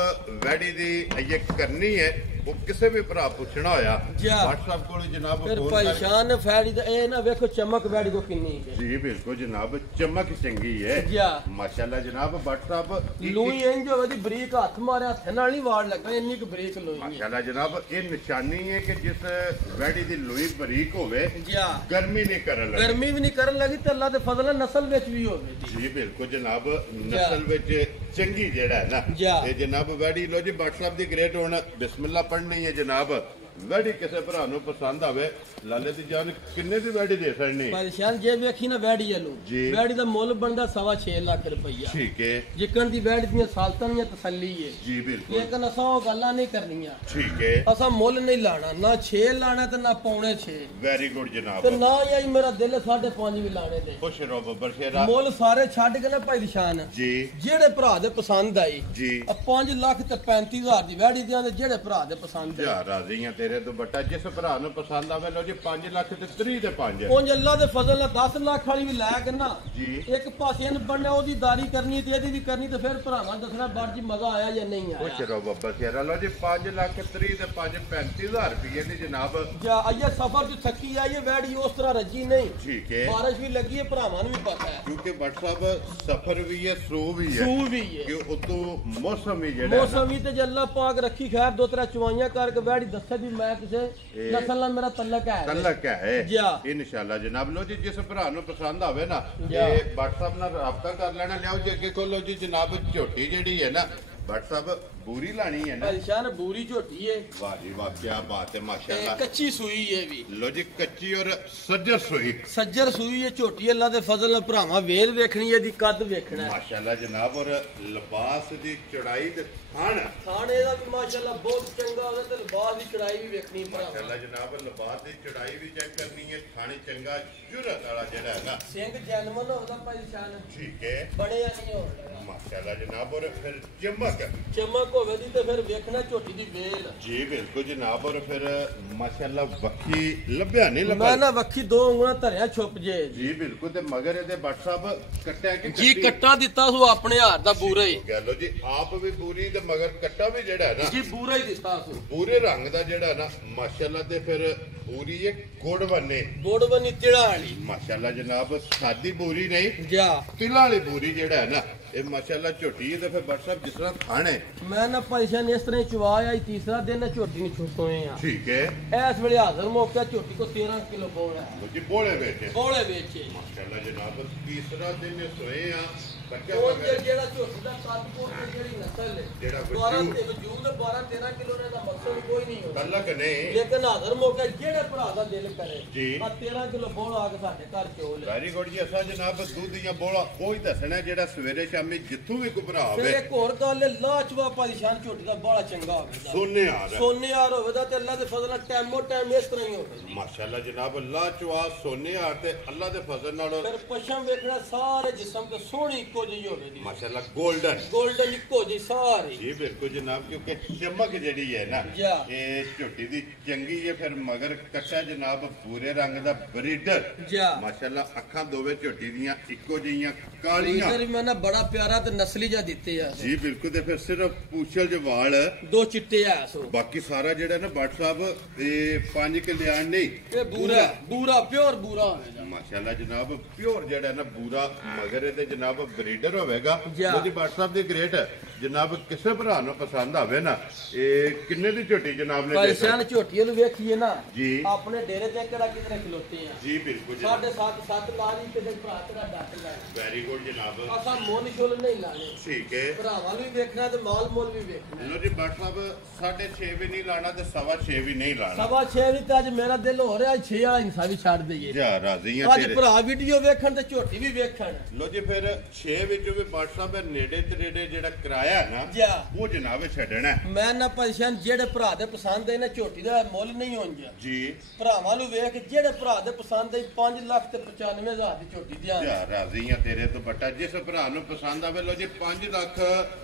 ਵੈੜੀ ਦੀ ਇਹ ਕਰਨੀ ਹੈ ਉਹ ਕਿਸੇ ਵੀ ਭਰਾ ਪੁੱਛਣਾ ਹੋਇਆ WhatsApp ਕੋਲ ਜਨਾਬ ਫਿਰ ਭਾਈ ਸ਼ਾਨ ਫੈੜੀ ਦਾ ਇਹ ਨਾ ਵੇਖੋ ਚਮਕ ਵੈੜੀ ਕੋ ਕਿੰਨੀ ਹੈ ਜੀ ਬਿਲਕੁਲ ਜਨਾਬ ਚਮਕ ਚੰਗੀ ਹੈ ਮਾਸ਼ਾਅੱਲਾ ਜਨਾਬ WhatsApp ਲੂਈ ਇੰਜ ਹੋਵੇ ਦੀ ਬਰੀਕ ਹੱਥ ਮਾਰਿਆ ਹੱਥ ਨਾਲ ਨਹੀਂ ਵਾੜ ਲੱਗਾ ਇੰਨੀ ਕੁ ਬਰੀਕ ਲੋਈ ਹੈ ਮਾਸ਼ਾਅੱਲਾ ਜਨਾਬ ਇਹ ਨਿਸ਼ਾਨੀ ਹੈ ਕਿ ਜਿਸ ਵੈੜੀ ਦੀ ਲੋਈ ਬਰੀਕ ਹੋਵੇ ਗਰਮੀ ਨਹੀਂ ਕਰਨ ਲੱਗੀ ਗਰਮੀ ਵੀ ਨਹੀਂ ਕਰਨ ਲੱਗੀ ਤੇ ਅੱਲਾਹ ਦੇ ਫਜ਼ਲ ਨਾਲ ਨਸਲ ਵਿੱਚ ਵੀ ਹੋਵੇ ਜੀ ਬਿਲਕੁਲ ਜਨਾਬ ਨਸਲ ਵਿੱਚ ਚੰਗੀ ਜਿਹੜਾ ਹੈ ਨਾ ਇਹ ਜਨਾਬ ਵੈੜੀ ਲੋ ਜੀ WhatsApp ਦੀ ਗ੍ਰੇਟ ਹੁਣ ਬਿਸਮਿਲ੍ਲਾ ਪੜ੍ਹਨੀ ਹੈ ਜਨਾਬ ਵੈੜੀ ਕਿਸੇ ਭਰਾ ਨੂੰ ਪਸੰਦ ਆਵੇ ਲਾਲੇ ਦੀ ਜਾਨ ਕਿੰਨੇ ਦੀ ਵੈੜੀ ਦੇ ਸਕਣੀ ਪਰੇਸ਼ਾਨ ਜੇ ਵੇਖੀ ਨਾ ਵੈੜੀ ਵੱਲੋਂ ਵੈੜੀ ਦਾ ਮੁੱਲ ਬਣਦਾ 6.5 ਲੱਖ ਰੁਪਈਆ ਠੀਕ ਹੈ ਜਿੱਕਣ ਦੀ ਵੈੜੀ ਦੀਆਂ ਸਾਲਤਾਂ ਦੀਆਂ ਤਸੱਲੀ ਹੈ ਜੀ ਬਿਲਕੁਲ ਲੇਕਿਨ ਅਸਾਂ ਉਹ ਗੱਲਾਂ ਨਹੀਂ ਕਰਨੀਆਂ ਠੀਕ ਹੈ ਅਸਾਂ ਮੁੱਲ ਨਹੀਂ ਲਾਣਾ ਨਾ 6 ਲਾਣਾ ਤੇ ਨਾ ਪੌਣੇ 6 ਵੈਰੀ ਗੁੱਡ ਜਨਾਬ ਤੇ ਨਾ ਹੀ ਮੇਰਾ ਦਿਲ 5.5 ਵੀ ਲਾਣੇ ਦੇ ਖੁਸ਼ ਰਹੋ ਬੱਬਰ ਸ਼ੇਰਾ ਮੁੱਲ ਸਾਰੇ ਛੱਡ ਕੇ ਨਾ ਭਾਈ ਨਿਸ਼ਾਨ ਜੀ ਜਿਹੜੇ ਭਰਾ ਦੇ ਪਸੰਦ ਆਈ ਜੀ 5 ਲੱਖ ਤੇ 35,000 ਦੀ ਵੈੜੀ ਦੀਆਂ ਤੇ ਜਿਹੜੇ ਭਰਾ ਦੇ ਪਸੰਦ ਆ ਯਾਰ ਰਾਜ਼ੀ ਆ ਤੇਰੇ ਤੋਂ ਬੱਟਾ ਜਿਸ ਭਰਾ ਨੂੰ ਪਸੰਦ ਆਵੇ ਲੋ ਜੀ 5 ਲੱਖ ਤੇ 3 ਦੇ 5 ਉਂਝ ਅੱਲਾ ਦੇ ਫਜ਼ਲ ਨਾਲ 10 ਲੱਖ ਵਾਲੀ ਵੀ ਲੈ ਕੇ ਨਾ ਜੀ ਇੱਕ ਪਾਸੇ ਨੂੰ ਬਣਨਾ ਉਹਦੀ ਦਾਰੀ ਕਰਨੀ ਤੇ ਇਹਦੀ ਵੀ ਕਰਨੀ ਤੇ ਫਿਰ ਭਰਾਵਾਂ ਦੱਸਣਾ ਬੜ ਜੀ ਮਜ਼ਾ ਆਇਆ ਜਾਂ ਨਹੀਂ ਆਇਆ ਖੁਸ਼ ਰਹੋ ਬੱਬਰ ਸ਼ੇਰਾ ਲੋ ਜੀ 5 ਲੱਖ 3 ਤੇ 5 35,000 ਰੁਪਏ ਦੀ ਜਨਾਬ ਜਾਂ ਆਇਆ ਸਫਰ ਚ ਥੱਕੀ ਆਈ ਵੈੜੀ ਉਸ ਤਰ੍ਹਾਂ ਰੱਜੀ ਨਹੀਂ ਠੀਕ ਹੈ ਬਾਰਿਸ਼ ਵੀ ਲੱਗੀ ਹੈ ਭਰਾਵਾਂ ਨੂੰ ਵੀ ਪਤਾ ਹੈ ਕਿਉਂਕਿ WhatsApp ਸਫਰ ਵੀ ਹੈ ਸੋ ਵੀ ਹੈ ਸੂ ਵੀ ਹੈ ਕਿ ਉਤੋਂ ਮੌਸਮ ਵੀ ਜਿਹੜਾ ਮੌਸਮ ਵੀ ਤੇ ਜੇ ਅੱਲਾ ਪਾਕ ਰੱਖੀ ਖੈਰ ਦੋ ਤਰ੍ਹਾਂ ਚਵਾਈਆਂ ਕਰਕੇ ਵੈੜੀ ਦੱਸੇ ਵੀ ਮੈਂ ਕਿਸੇ ਨਸਲ ਨਾਲ ਮੇਰਾ ਤਲਕ ਹੈ ਇਨਸ਼ਾਅੱਲਾ ਜਨਾਬ ਲੋ ਜੀ ਜਿਸ ਭਰਾ ਨੂੰ ਪਸੰਦ ਆਵੇ ਨਾ ਇਹ WhatsApp ਨਾਲ ਰਾਬਤਾ ਕਰ ਲੈਣਾ ਲਿਆਓ ਜੀ ਅੱਗੇ ਖੋਲੋ ਜੀ ਜਨਾਬ ਝੋਟੀ ਜਿਹੜੀ ਹੈ ਨਾ WhatsApp ਬੂਰੀ ਲਾਣੀ ਹੈ ਨਾ ਨਿਸ਼ਾਨ ਬੂਰੀ ਝੋਟੀ ਹੈ ਵਾਹ ਜੀ ਵਾਹ ਕੀ ਬਾਤ ਹੈ ਮਾਸ਼ਾਅੱਲਾ ਕੱਚੀ ਸੂਈ ਹੈ ਵੀ ਲੋ ਜੀ ਕੱਚੀ ਔਰ ਸੱਜਰ ਸੂਈ ਹੈ ਝੋਟੀ ਅੱਲਾ ਦੇ ਫਜ਼ਲ ਨਾਲ ਭਰਾਵਾਂ ਵੇਲ ਵੇਖਣੀ ਹੈ ਦੀ ਕੱਦ ਵੇਖਣਾ ਮਾਸ਼ਾਅੱਲਾ ਜਨਾਬ ਔਰ ਲਿਬਾਸ ਦੀ ਚੜਾਈ ਤੇ ਥਾਣ ਇਹਦਾ ਵੀ ਮਾਸ਼ਾਅੱਲਾ ਬਹੁਤ ਚੰਗਾ ਉਹਦੇ ਤੇ ਲਿਬਾਸ ਦੀ ਚੜਾਈ ਵੀ ਵੇਖਣੀ ਮਾਸ਼ਾਅੱਲਾ ਜਨਾਬ ਲਿਬਾਸ ਦੀ ਚੜਾਈ ਵੀ ਚੈੱਕ ਕਰਨੀ ਹੈ ਥਾਣੇ ਚੰਗਾ ਜੁਰਤ ਵਾਲਾ ਜਿਹੜਾ ਹੈ ਨਾ ਸਿੰਘ ਜਨਮਨ ਉਹਦਾ ਭਾਈ ਸ਼ਾਨ ਠੀਕ ਹੈ ਬਣਿਆ ਨਹੀਂ ਹੋਣਾ ਮਾਸ਼ਾਅੱਲਾ ਜਨਾਬ ਔਰ ਫਿਰ ਚਮਕ ਹੋਵੇ ਦੀ ਤੇ ਫਿਰ ਵੇਖਣਾ ਝੋਟੀ ਦੀ ਵੇਲ ਜੀ ਬਿਲਕੁਲ ਜਨਾਬ ਔਰ ਫਿਰ ਮਾਸ਼ਾਅੱਲਾ ਵੱਖੀ ਲੱਭਿਆ ਨਹੀਂ ਲੱਭਾ ਮੈਂ ਨਾ ਵੱਖੀ ਦੋ ਉਂਗਲਾਂ ਧਰਿਆ ਛੁਪ ਜੇ ਜੀ ਬਿਲਕੁਲ ਤੇ ਮਗਰ ਇਹਦੇ WhatsApp ਕੱਟਿਆ ਕਿ ਜੀ ਕੱਟਾ ਦਿੱਤਾ ਸੋ ਆਪਣੇ ਹਾਰ ਦਾ ਬੂਰਾ ਹੀ ਲੋ ਜੀ ਆਪ ਵੀ ਬੂਰੀ ਤੇ ਮਗਰ ਕੱਟਾ ਵੀ ਜਿਹੜਾ ਹੈ ਨਾ ਜੀ ਬੂਰਾ ਹੀ ਦਿੱਤਾ ਸੋ ਪੂਰੇ ਰੰਗ ਦਾ ਜਿਹੜਾ ਨਾ ਮਾਸ਼ਾਅੱਲਾ ਤੇ ਫਿਰ ਪੂਰੀ ਇਹ ਗੋੜਵਨੀ ਤਿਲਾ ਵਾਲੀ ਮਾਸ਼ਾਅੱਲਾ ਜਨਾਬ ਸਾਦੀ ਬੂਰੀ ਨਹੀਂ ਤਿਲਾ ਵਾਲੀ ਬੂਰੀ ਜਿਹੜਾ ਹੈ ਨਾ ਇਹ ਮਾਸ਼ਾਅੱਲਾ ਝੋਟੀ ਤੇ ਫਿਰ WhatsApp ਜਿਸ ਤਰ੍ਹਾਂ ਖਾਣੇ ਮੈਂ ਨਾ ਪੈਸੇ ਨੇ ਇਸ ਤਰ੍ਹਾਂ ਚਵਾਇਆ ਆਈ ਤੀਸਰਾ ਦਿਨ ਝੋਟੀ ਨੂੰ ਛੁੱਟੋਏ ਆ ਠੀਕ ਹੈ ਇਸ ਵੇਲੇ ਹਾਜ਼ਰ ਮੌਕਾ ਝੋਟੀ ਕੋ 13 ਕਿਲੋ ਬੋਲਾ ਹੈ ਜੀ ਬੋਲੇ ਵਿੱਚ ਮਾਸ਼ਾਅੱਲਾ ਜਨਾਬ ਤੀਸਰਾ ਦਿਨ ਸੋਏ ਆ ਜਿਹੜਾ ਝੋਟੀ ਦਾ ਕੱਦ ਕੋਟ ਜਿਹੜੀ ਨਸਲ ਹੈ ਜਿਹੜਾ ਵਜੂਦ 12-13 ਕਿਲੋ ਦਾ ਮਕਸਦ ਕੋਈ ਨਹੀਂ ਹੁੰਦਾ ਤਲਕ ਨਹੀਂ ਲੇਕਿਨ ਹਾਜ਼ਰ ਮੌਕਾ ਜਿਹੜੇ ਭਰਾ ਦਾ ਦਿਲ ਕਰੇ ਜੀ ਆ 13 ਕਿਲੋ ਬੋਲ ਆ ਕੇ ਸਾਡੇ ਘਰ ਚੋਲ ਵੈਰੀ ਗੁੱਡ ਜੀ ਅਸਾਂ ਜਨਾਬ ਦੁੱਧ ਦੀਆਂ ਬੋਲਾ ਕੋਈ ਦੱਸਣਾ ਜਿਹੜਾ ਸਵੇਰੇ ਸ਼ਾਮੀ ਜਿੱਥੋਂ ਵੀ ਕੋਈ ਭਰਾ ਹੋਵੇ ਫਿਰ ਇੱਕ ਹੋਰ ਗੱਲ ਹੈ ਲਾਚਵਾ ਪਾਲਿਸ਼ਾਨ ਝੋਟੀ ਦਾ ਬੜਾ ਚੰਗਾ ਹੋਵੇ ਸੋਨੇਆਰ ਹੋਵੇ ਦਾ ਤੇ ਅੱਲਾ ਦੇ ਫਜ਼ਲ ਨਾਲ ਟਾਈਮੋ ਟਾਈਮ ਇਸ ਤਰ੍ਹਾਂ ਹੀ ਹੋਵੇ ਮਾਸ਼ਾਅੱਲਾ ਜਨਾਬ ਲਾਚਵਾ ਸੋਨੇਆਰ ਤੇ ਅੱਲਾ ਦੇ ਫਜ਼ਲ ਨਾਲ ਫਿਰ ਪਸ਼ਮ ਵੇਖਣਾ ਸਾਰੇ ਜਿਸਮ ਤੇ ਸੋਹਣੀ ਇੱਕੋ ਜਿਹੀ ਹੋਵੇ ਦੀ ਮਾਸ਼ਾਅੱਲਾ ਗੋਲਡਨ ਇੱਕੋ ਜਿਹੀ ਸਾਰੀ ਜੀ ਬਿਲਕੁਲ ਜਨਾਬ ਕਿਉਂਕਿ ਚਮਕ ਜਿਹੜੀ ਹੈ ਨਾ ਇਹ ਝੋਟੀ ਦੀ ਚੰਗੀ ਹੈ ਫਿਰ ਮਗਰ ਕੱਟਾ ਜਨਾਬ ਪੂਰੇ ਰੰਗ ਦਾ ਬਰੀਡਰ ਮਾਸ਼ਾਅੱਲਾ ਅੱਖਾਂ ਦੋਵੇਂ ਝੋਟੀ ਦੀਆਂ ਇੱਕੋ ਜਿਹੀਆਂ ਕਾਲੀਆਂ ਇਧਰ ਮੈਂ ਨਾ ਬੜਾ ਪਿਆਰਾ ਤੇ ਨਸਲੀ ਜਿਹਾ ਦਿੱਤੇ ਆ ਜੀ ਬਿਲਕੁਲ ਤੇ ਫਿਰ ਸਿਰਫ ਪੂਛਲ ਦੇ ਵਾਲ ਦੋ ਚਿੱਟੇ ਆ ਸੋ ਬਾਕੀ ਸਾਰਾ ਜਿਹੜਾ ਨਾ WhatsApp ਇਹ 5 ਕਲਿਆਣ ਨਹੀਂ ਇਹ ਬੂਰਾ ਪਿਓਰ ਬੂਰਾ ਹੋਵੇਗਾ ਮਾਸ਼ਾਅੱਲਾ ਜਨਾਬ ਪਿਓਰ ਜਿਹੜਾ ਨਾ ਬੂਰਾ ਮਗਰ ਇਹਦੇ ਜਨਾਬ ਬਰੀਡਰ ਹੋਵੇਗਾ ਉਹਦੀ WhatsApp ਦੀ ਗ੍ਰੇਟ ਜਨਾਬ ਕਿਸੇ ਭਰਾ ਨੂੰ ਪਸੰਦ ਆਵੇ ਨਾ ਇਹ ਕਿੰਨੇ ਦੀ ਝੋਟੀ ਜਨਾਬ ਨੇ ਭਾਈ ਸ਼ਾਨ ਝੋਟੀ ਨੂੰ ਵੇਖੀਏ ਨਾ ਜੀ ਆਪਣੇ ਡੇਰੇ ਤੇ ਕਿਹੜਾ ਕਿਤਨੇ ਖਲੋਤੇ ਆ ਜੀ ਬਿਲਕੁਲ ਜੀ 7.5 ਲਾ ਲਈ ਕਿਤੇ ਭਰਾ ਤੇਰਾ ਡੱਟ ਲੈ ਵੈਰੀ ਗੁੱਡ ਜਨਾਬ ਅਸਾਂ ਮੁੱਲ ਸ਼ੁੱਲ ਨਹੀਂ ਲਾਣੇ ਠੀਕ ਹੈ ਭਰਾਵਾਂ ਨੂੰ ਵੀ ਵੇਖਣਾ ਤੇ ਮਾਲ ਮੁੱਲ ਵੀ ਵੇਖਣਾ ਲੋ ਜੀ ਬੱਟ ਸਾਹਿਬ 6.5 ਵੀ ਨਹੀਂ ਲਾਣਾ ਤੇ 6.5 ਵੀ ਨਹੀਂ ਲਾਣਾ 6.5 ਵੀ ਤਾਂ ਅੱਜ ਮੇਰਾ ਦਿਲ ਹੋ ਰਿਹਾ 6 ਵਾਲਾ ਹਿੱਸਾ ਵੀ ਛੱਡ ਦਈਏ ਜਾ ਰਾਜ਼ੀ ਆ ਅੱਜ ਭਰਾ ਵੀਡੀਓ ਵੇਖਣ ਤੇ ਝੋਟੀ ਵੀ ਵੇਖਣ ਲੋ ਜੀ ਫਿਰ 6 ਵਿੱਚੋਂ ਵੀ ਬੱਟ ਸਾਹਿਬ ਨੇੜੇ ਤੇੜੇ ਜਿਹੜਾ ਕਿਰਾਇਆ ਨਾ ਜਾ ਉਹ ਜਨਾਬ ਛੱਡਣਾ ਮੈਂ ਨਾ ਪਰੇਸ਼ਾਨ ਜਿਹੜੇ ਭਰਾ ਦੇ ਪਸੰਦ ਹੈ ਨਾ ਝੋਟੀ ਦਾ ਮੁੱਲ ਨਹੀਂ ਹੋਣਗੇ ਜੀ ਭਰਾਵਾਂ ਨੂੰ ਵੇਖ ਜਿਹੜੇ ਭਰਾ ਦੇ ਪਸੰਦ ਹੈ 5 ਲੱਖ ਤੇ 95,000 ਦੀ ਝੋਟੀ ਦਿਆਂ ਜਾ ਰਾਜ਼ੀ ਆ ਤੇਰੇ ਤੋਂ ਬੱਟਾ ਜਿਸ ਭਰਾ ਨੂੰ ਪਸੰਦ ਆਵੇ ਲੋ ਜੀ 5 ਲੱਖ